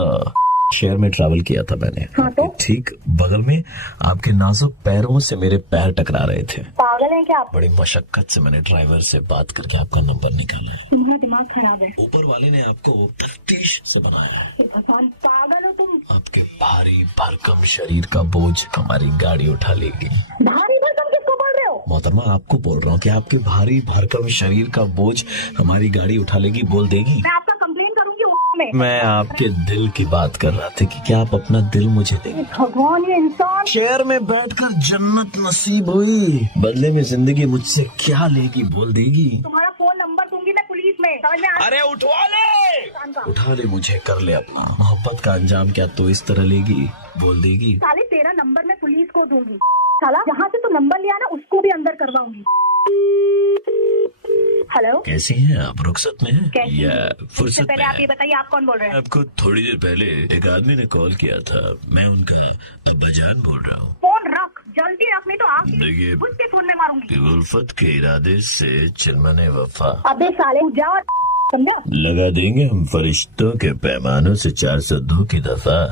शहर में ट्रैवल किया था मैंने। हाँ तो? ठीक बगल में आपके नाजुक पैरों से मेरे पैर टकरा रहे थे। पागल हैं क्या आप? बड़ी मशक्कत से मैंने ड्राइवर से बात करके आपका नंबर निकाला है। तुम्हारा दिमाग खराब है। ऊपर वाले ने आपको तफ्तीश से बनाया है। पागल हो तुम। आपके भारी भरकम शरीर का बोझ हमारी गाड़ी उठा लेगी। भारी भरकम किसको बोल रहे हो? मोहतरमा, आपको बोल रहा हूँ कि आपके भारी भरकम शरीर का बोझ हमारी गाड़ी उठा लेगी, बोल देगी। मैं आपका कंप्लेन करूंगी। मैं आपके दिल की बात कर रहा था कि क्या आप अपना दिल मुझे देंगे? भगवान, ये इंसान शहर में बैठकर जन्नत नसीब हुई, बदले में जिंदगी मुझसे क्या लेगी, बोल देगी। तुम्हारा फोन नंबर दूंगी मैं पुलिस में, समझ में? अरे उठवा ले, उठा ले, मुझे कर ले अपना। मोहब्बत का अंजाम क्या तो इस तरह लेगी, बोल देगी। साले, तेरा नंबर मैं पुलिस को दूंगी। साला, जहाँ से तू नंबर लिया ना, उसको भी अंदर करवाऊंगी। हेलो, कैसी हैं आप? रुखसत में हैं या फुर्सत पहले में आप ये हैं? बताइए, आप कौन बोल रहे हैं? आपको थोड़ी देर पहले एक आदमी ने कॉल किया था, मैं उनका अब्बाजान बोल रहा हूँ। फोन रख, जल्दी रख, नहीं तो आप देखिए, उसके फोन में मारूंगी। उल्फत के इरादे से चिलमने वफा अबे साले, जा, समझा? लगा देंगे हम फरिश्तों के पैमानों से 402 की दफा।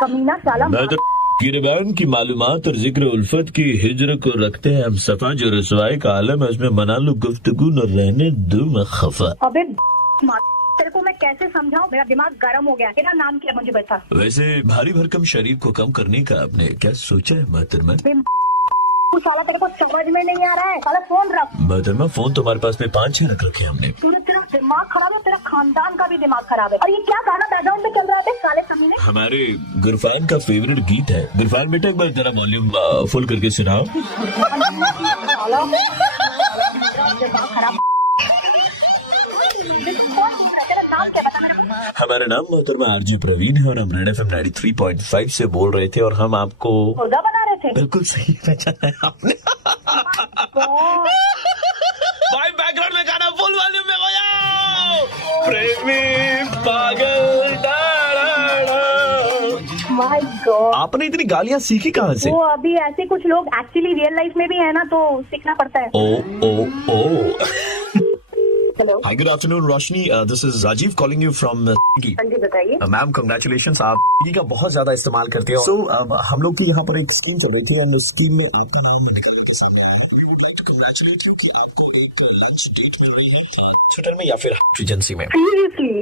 कमीना साला। मैं तो गिरबान की मालूमात और जिक्र उल्फत की हिजर को रखते हैं हम सफा, जो रसवाई का आलम है उसमें मना लो गुफ्तगू न रहने दो मैं खफा। अबे तेरे को मैं कैसे समझाऊं, मेरा दिमाग गर्म हो गया। तेरा नाम क्या, मुझे बता। वैसे भारी भरकम शरीर को कम करने का आपने क्या सोचा है मोहतरमा? साला, तेरे को समझ में नहीं आ रहा है। साला, फोन रख। मोहतरमा, फोन तो हमारे पास में 5-6 रख रखे हमने। तेरा दिमाग खराब है, तेरा खानदान का भी दिमाग खराब है। और ये क्या गाना बैकग्राउंड में चल रहा है साले कमीने? हमारे गुरफान का फेवरेट गीत है। गुरफान बेटा, एक बार जरा वॉल्यूम फुल करके सुनाओ। दिमाग खराब। हमारा नाम मोहतरमा आरजे प्रवीण है और हम रेड एफएम 93.5 से बोल रहे थे और हम आपको मुर्गा बना रहे थे। बिल्कुल सही पहचाना है आपने। भाई, बैकग्राउंड में गाना फुल वॉल्यूम में बजाओ। प्रेमी पागल माय गॉड, आपने इतनी गालियाँ सीखी कहाँ से? वो अभी ऐसे कुछ लोग एक्चुअली रियल लाइफ में भी है ना, तो सीखना पड़ता है। Oh hello, hi, good afternoon Roshni, this is Rajeev calling you from हाँ जी बताइए। मैम कंग्रेचुलेशंस, आप स्विगी का बहुत ज्यादा इस्तेमाल करते हो। सो हम लोग की यहाँ पर एक स्कीम चल रही थी एंड इस स्कीम में आपका नाम निकल के सामने आया। Would like to congratulate you कि आपको एक लंच डेट मिल रही है होटल में या फिर एजेंसी में। Seriously?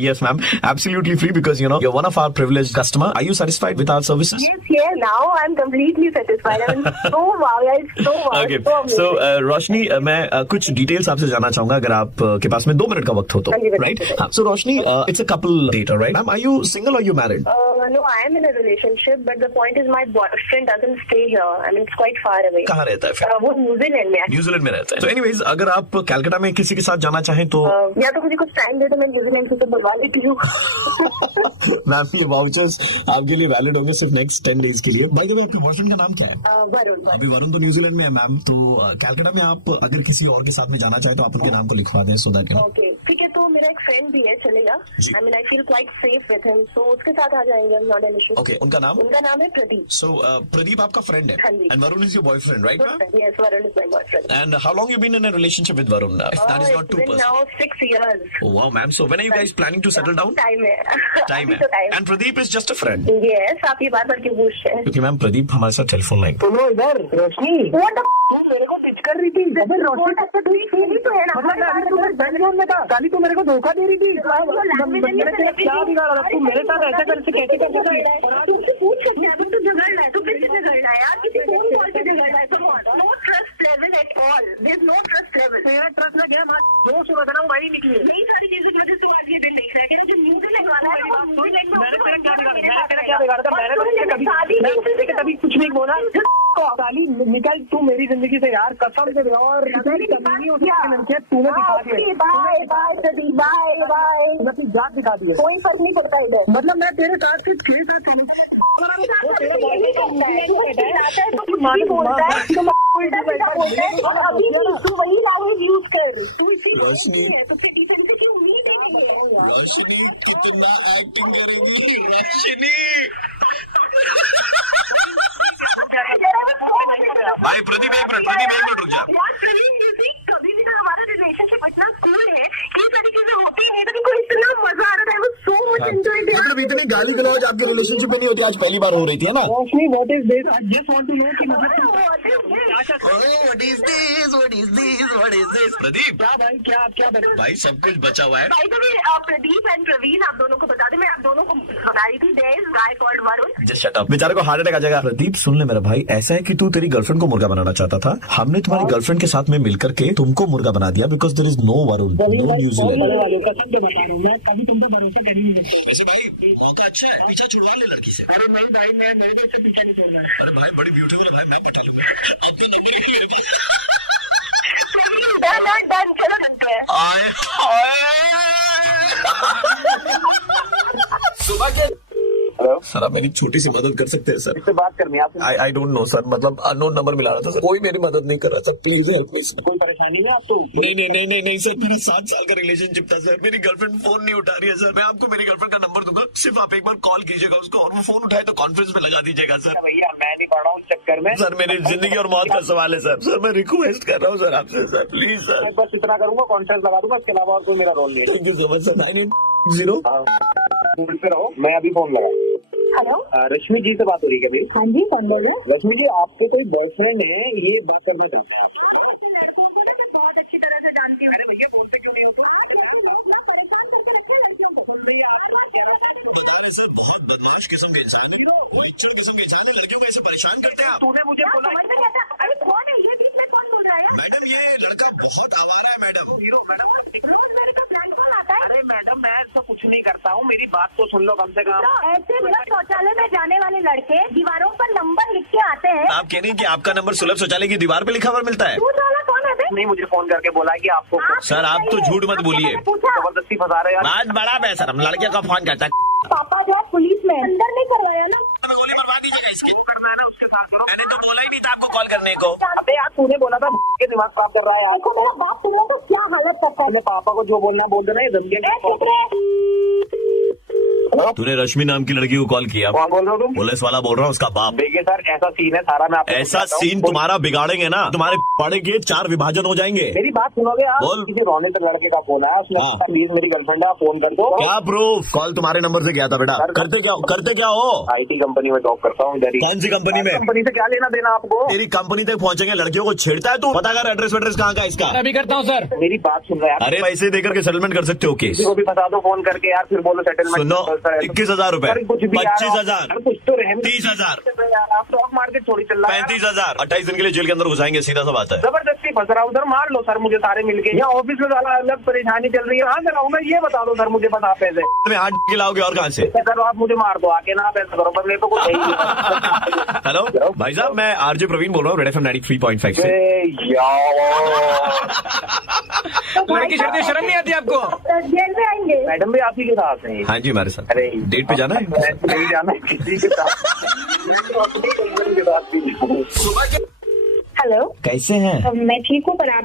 Yes ma'am, absolutely free because you know you're one of our privileged customer. Are you satisfied with our services? Yeah, now I'm completely satisfied. I'm so wow, it's so wow. Okay, so amazing. so रोशनी मैं कुछ details आपसे जानना चाहूंगा अगर आप के पास में 2 minute का वक्त हो तो, राइट? हाँ, so Roshni, it's a couple date, right? Ma'am, are you single or you married? No, I am in a relationship, but the point is my boyfriend doesn't stay here. I mean, it's quite far away. कहाँ रहता है फिर? वो New Zealand में। New Zealand में रहता है। So anyways, अगर आप कलकत्ता में किसी के साथ जाना चाहें तो या तो मुझे कुछ टाइम दे तो मैं न्यूजीलैंड से तो बुलवा लेती हूँ। मैम ये वाउचर्स आपके लिए वैलिड होंगे सिर्फ नेक्स्ट 10 डेज के लिए। बाय द वे, आपके बॉयफ्रेंड का नाम क्या है? वरुण। अभी वरुण तो न्यूजीलैंड में है मैम, तो कलकत्ता में आप अगर किसी और के साथ में जाना चाहे तो आप उनके नाम को लिखवा दें, so that you know. Okay, ठीक है, तो मेरा एक फ्रेंड भी है, चलेगा? I mean I feel quite safe with him, so उसके साथ आ जाएंगे, नॉट एन इशू। ओके, उनका नाम? उनका नाम है प्रदीप। सो प्रदीप आपका फ्रेंड है? हाँ जी। And Varun is your boyfriend, right ma'am? Yes, Varun is my boyfriend. And how long you been in a relationship with Varun? If that is not too It's been personal. now 6 years. Oh, wow, ma'am. So when are you guys planning to settle down? Time है। Time अभी है। तो time। And Pradeep is just a friend. Yes, आप ये बात करके पूछ रहे हैं। क्योंकि मैम प्रदीप हमारे साथ टेलीफोन लाइन। सुनो इधर, रोशनी, What the तू मेरे को पिच कर रही थी। रोशनी तो है ना, मतलब अभी तू मेरे बहन जोन में था, काली तू मेरे को धोखा दे रही थी। मैंने तेरा क्या बिगाड़ा? तू मेरे साथ ऐसे कैसे कर सकती है? तुमसे पूछ सकते हैं, तू झगड़ रहा है, तू किससे झगड़ रहा है यार? किसी फोन कॉल से झगड़ रहा है? No trust level at all, there is no trust level. मेरा ट्रस्ट ना गया, जो सुबह रहा हूँ वही निकली। यही सारी चीजें की वजह से आज ये दिन दिख रहा है कि जो न्यूज़ वाला है वो मैंने तेरा क्या बिगाड़ा था? मैंने तुझसे कभी कुछ नहीं बोला। काली निकल तू मेरी जिंदगी से यार, कसम से। और तूने दिखा दिया, तू जात दिखा दिया। कोई फर्क नहीं पड़ता इधर। मतलब मैं तेरे साथ की थी और अभी तू वही लैंग्वेज यूज कर। रोशनी, तो सिटीजन से क्यों उम्मीद है मेरी? रोशनी कितना एक्टिंग करोगी रोशनी? भाई प्रदीप एक मिनट रुक जा। कभी भी हमारा रिलेशनशिप इतना कूल है कि ये सारी चीजें होती नहीं, तो कोई इतना मजा आ रहा था, सो मच एंजॉय। मतलब इतनी गाली गलौज आपके रिलेशनशिप में नहीं होती, आज पहली बार हो रही थी, है ना? Roshni, what is this? I just want to know कि मतलब What is this? प्रदीप, क्या भाई, क्या भाई सब कुछ बचा हुआ है। प्रदीप एंड प्रवीण, आप दोनों को बता दें, मैं आप दोनों को बता रही थी, there is guy called Varun. Just shut up, बेचारे को हार्ट अटैक आ जाएगा। प्रदीप सुन ले मेरा भाई, ऐसा है कि तू तेरी गर्लफ्रेंड को मुर्गा बनाना चाहता था, हमने तुम्हारी गर्लफ्रेंड के साथ में मिलकर के तुमको मुर्गा बना दिया, because there is no Varun, no New Zealand. कसम से बता रहा हूँ, मैं कभी तुम पे भरोसा कर ही नहीं सकता। वैसे भाई मौका अच्छा है, पीछा छुड़वा ले लड़की से। अरे नहीं भाई, मैं मेरे को इससे पीछा नहीं छोड़ना है। अरे भाई बड़ी ब्यूटीफुल है भाई, मैं पटा लूंगा। अपने नंबर ही मेरे पास। डन, चलो बनते हैं। सुबह के सर आप मेरी छोटी सी मदद कर सकते हैं सर? इससे बात करनी है आपसे। आई डोंट नो सर, मतलब अननोन नंबर मिला रहा था सर, कोई मेरी मदद नहीं कर रहा sir, please help me sir. कोई परेशानी है आपको? नहीं सर, मेरा 7 साल का रिलेशनशिप था सर, मेरी गर्लफ्रेंड फोन नहीं उठा रही है सर। मैं आपको मेरी गर्लफ्रेंड का नंबर दूंगा, सिर्फ आप एक बार कॉल कीजिएगा उसको, और वो फोन उठाए तो कॉन्फ्रेंस पे लगा दीजिएगा सर। भैया मैं नहीं पढ़ रहा हूँ इस चक्कर में सर, मेरी जिंदगी और मौत का सवाल है सर, मैं रिक्वेस्ट कर रहा हूँ सर आपसे सर, प्लीज सर। मैं बस इतना करूंगा, कॉन्फ्रेंस लगा दूंगा, इसके अलावा और कोई मेरा रोल नहीं है। Thank you so much sir. 980 पे रहो, मैं अभी फोन लगा। हेलो, रश्मि जी से बात हो रही है कभी? हाँ जी, कौन बोल रहे हैं? रश्मि जी, आपके कोई बॉयफ्रेंड है, ये बात करना चाहते हैं? लड़कों को ना जब बहुत अच्छी तरह से जानती हूँ। अरे भैया बोलते क्यों नहीं हो? सर बहुत बदमाश किस्म के इंसान है, वो अच्छे किस्म के इंसान है, लड़कियों को ऐसे परेशान करते हैं आप। तूने मुझे बोला। अरे कौन है ये? बीच में कौन बोल रहा है? मैडम ये लड़का बहुत आवारा है मैडम। रोज मेरे को फ्रेंड कॉल आता है। अरे मैडम, मैं ऐसा कुछ नहीं करता हूँ, मेरी बात तो सुन लो कम से कम। ऐसे बिना शौचालय में जाने वाले लड़के दीवारों पर नंबर लिख के आते हैं। आप कह रही हैं कि आपका नंबर सुलभ शौचालय की दीवार पे लिखा हुआ मिलता है? झूठ वाला कौन है बे? नहीं, मुझे फोन करके बोला है कि आपको। सर आप तो झूठ मत बोलिए, पूछा जबरदस्ती फंसा रहे यार। आज बड़ा बेसर हम लड़के का फोन करता है। पापा जो है पुलिस में, अंदर नहीं करवाया ना। गोली मरवा दीजिएगा इसके। मैंने तो बोला ही नहीं था आपको कॉल करने को। अबे यार, तूने बोला था के दिमाग खराब कर रहा है यार। देखो मेरा बात सुनने तो क्या हालत करता है। मैं पापा को जो बोलना बोल देना, ये धमकी। तूने रश्मि नाम की लड़की को कॉल किया? कौन बोल रहे हो तुम? पुलिस वाला बोल रहा हूँ, उसका बाप। देखिए सर, ऐसा सीन है सारा, मैं आपको ऐसा सीन तुम्हारा बिगाड़ेंगे ना, तुम्हारे पड़े के 4 विभाजन हो जाएंगे। मेरी बात सुनोगे आप? बोल। किसी रोनित लड़के का फोन आया, उसने कहा, प्लीज मेरी गर्लफ्रेंड है, फोन कर दो। क्या प्रूफ? कॉल तुम्हारे नंबर से किया था बेटा? करते क्या हो? IT कंपनी में जॉब करता हूँ इधर ही। कौन सी कंपनी में? कंपनी से क्या लेना देना आपको? तेरी कंपनी तक पहुंचेंगे, लड़कियों को छेड़ता है तू? पता कर एड्रेस वेड्रेस कहाँ का इसका। अभी करता हूँ सर। मेरी बात सुन रहे हैं? अरे पैसे देकर के सेटलमेंट कर सकते हो केस। किसी को भी बता दो फोन करके यार, फिर बोलो सेटलमेंट। सुनो, 21,000 रूपए, 25,000, कुछ तो रहम 30,000, आप स्टॉक मार्केट थोड़ी चल रहा है। 35,000, 28 दिन के लिए जेल के अंदर घुसाएंगे, सीधा सा बात है। जबरदस्ती फंस रहा हूँ सर, मार लो सर मुझे सारे मिलके। यहाँ ऑफिस में साला अलग परेशानी चल रही है, कहाँ से लाऊं मैं, ये बता दो सर मुझे, बस आप पैसे तुम्हें 8 के लाओगे और कहाँ से? सर आप मुझे मार दो आके ना, पैसे करो, पर मेरे को कुछ हेलो भाई साहब, मैं RJ प्रवीण बोल रहा हूँ, रेड FM 93.5 से। लड़की शर्त शर्म नहीं आती आपको? जेल में आएंगे मैडम भी आप ही के साथ हैं? हाँ जी, हमारे साथ। अरे डेट पे जाना है? नहीं जाना है किसी के साथ। सुबह के हेलो, कैसे हैं? मैं ठीक हूँ, पर आप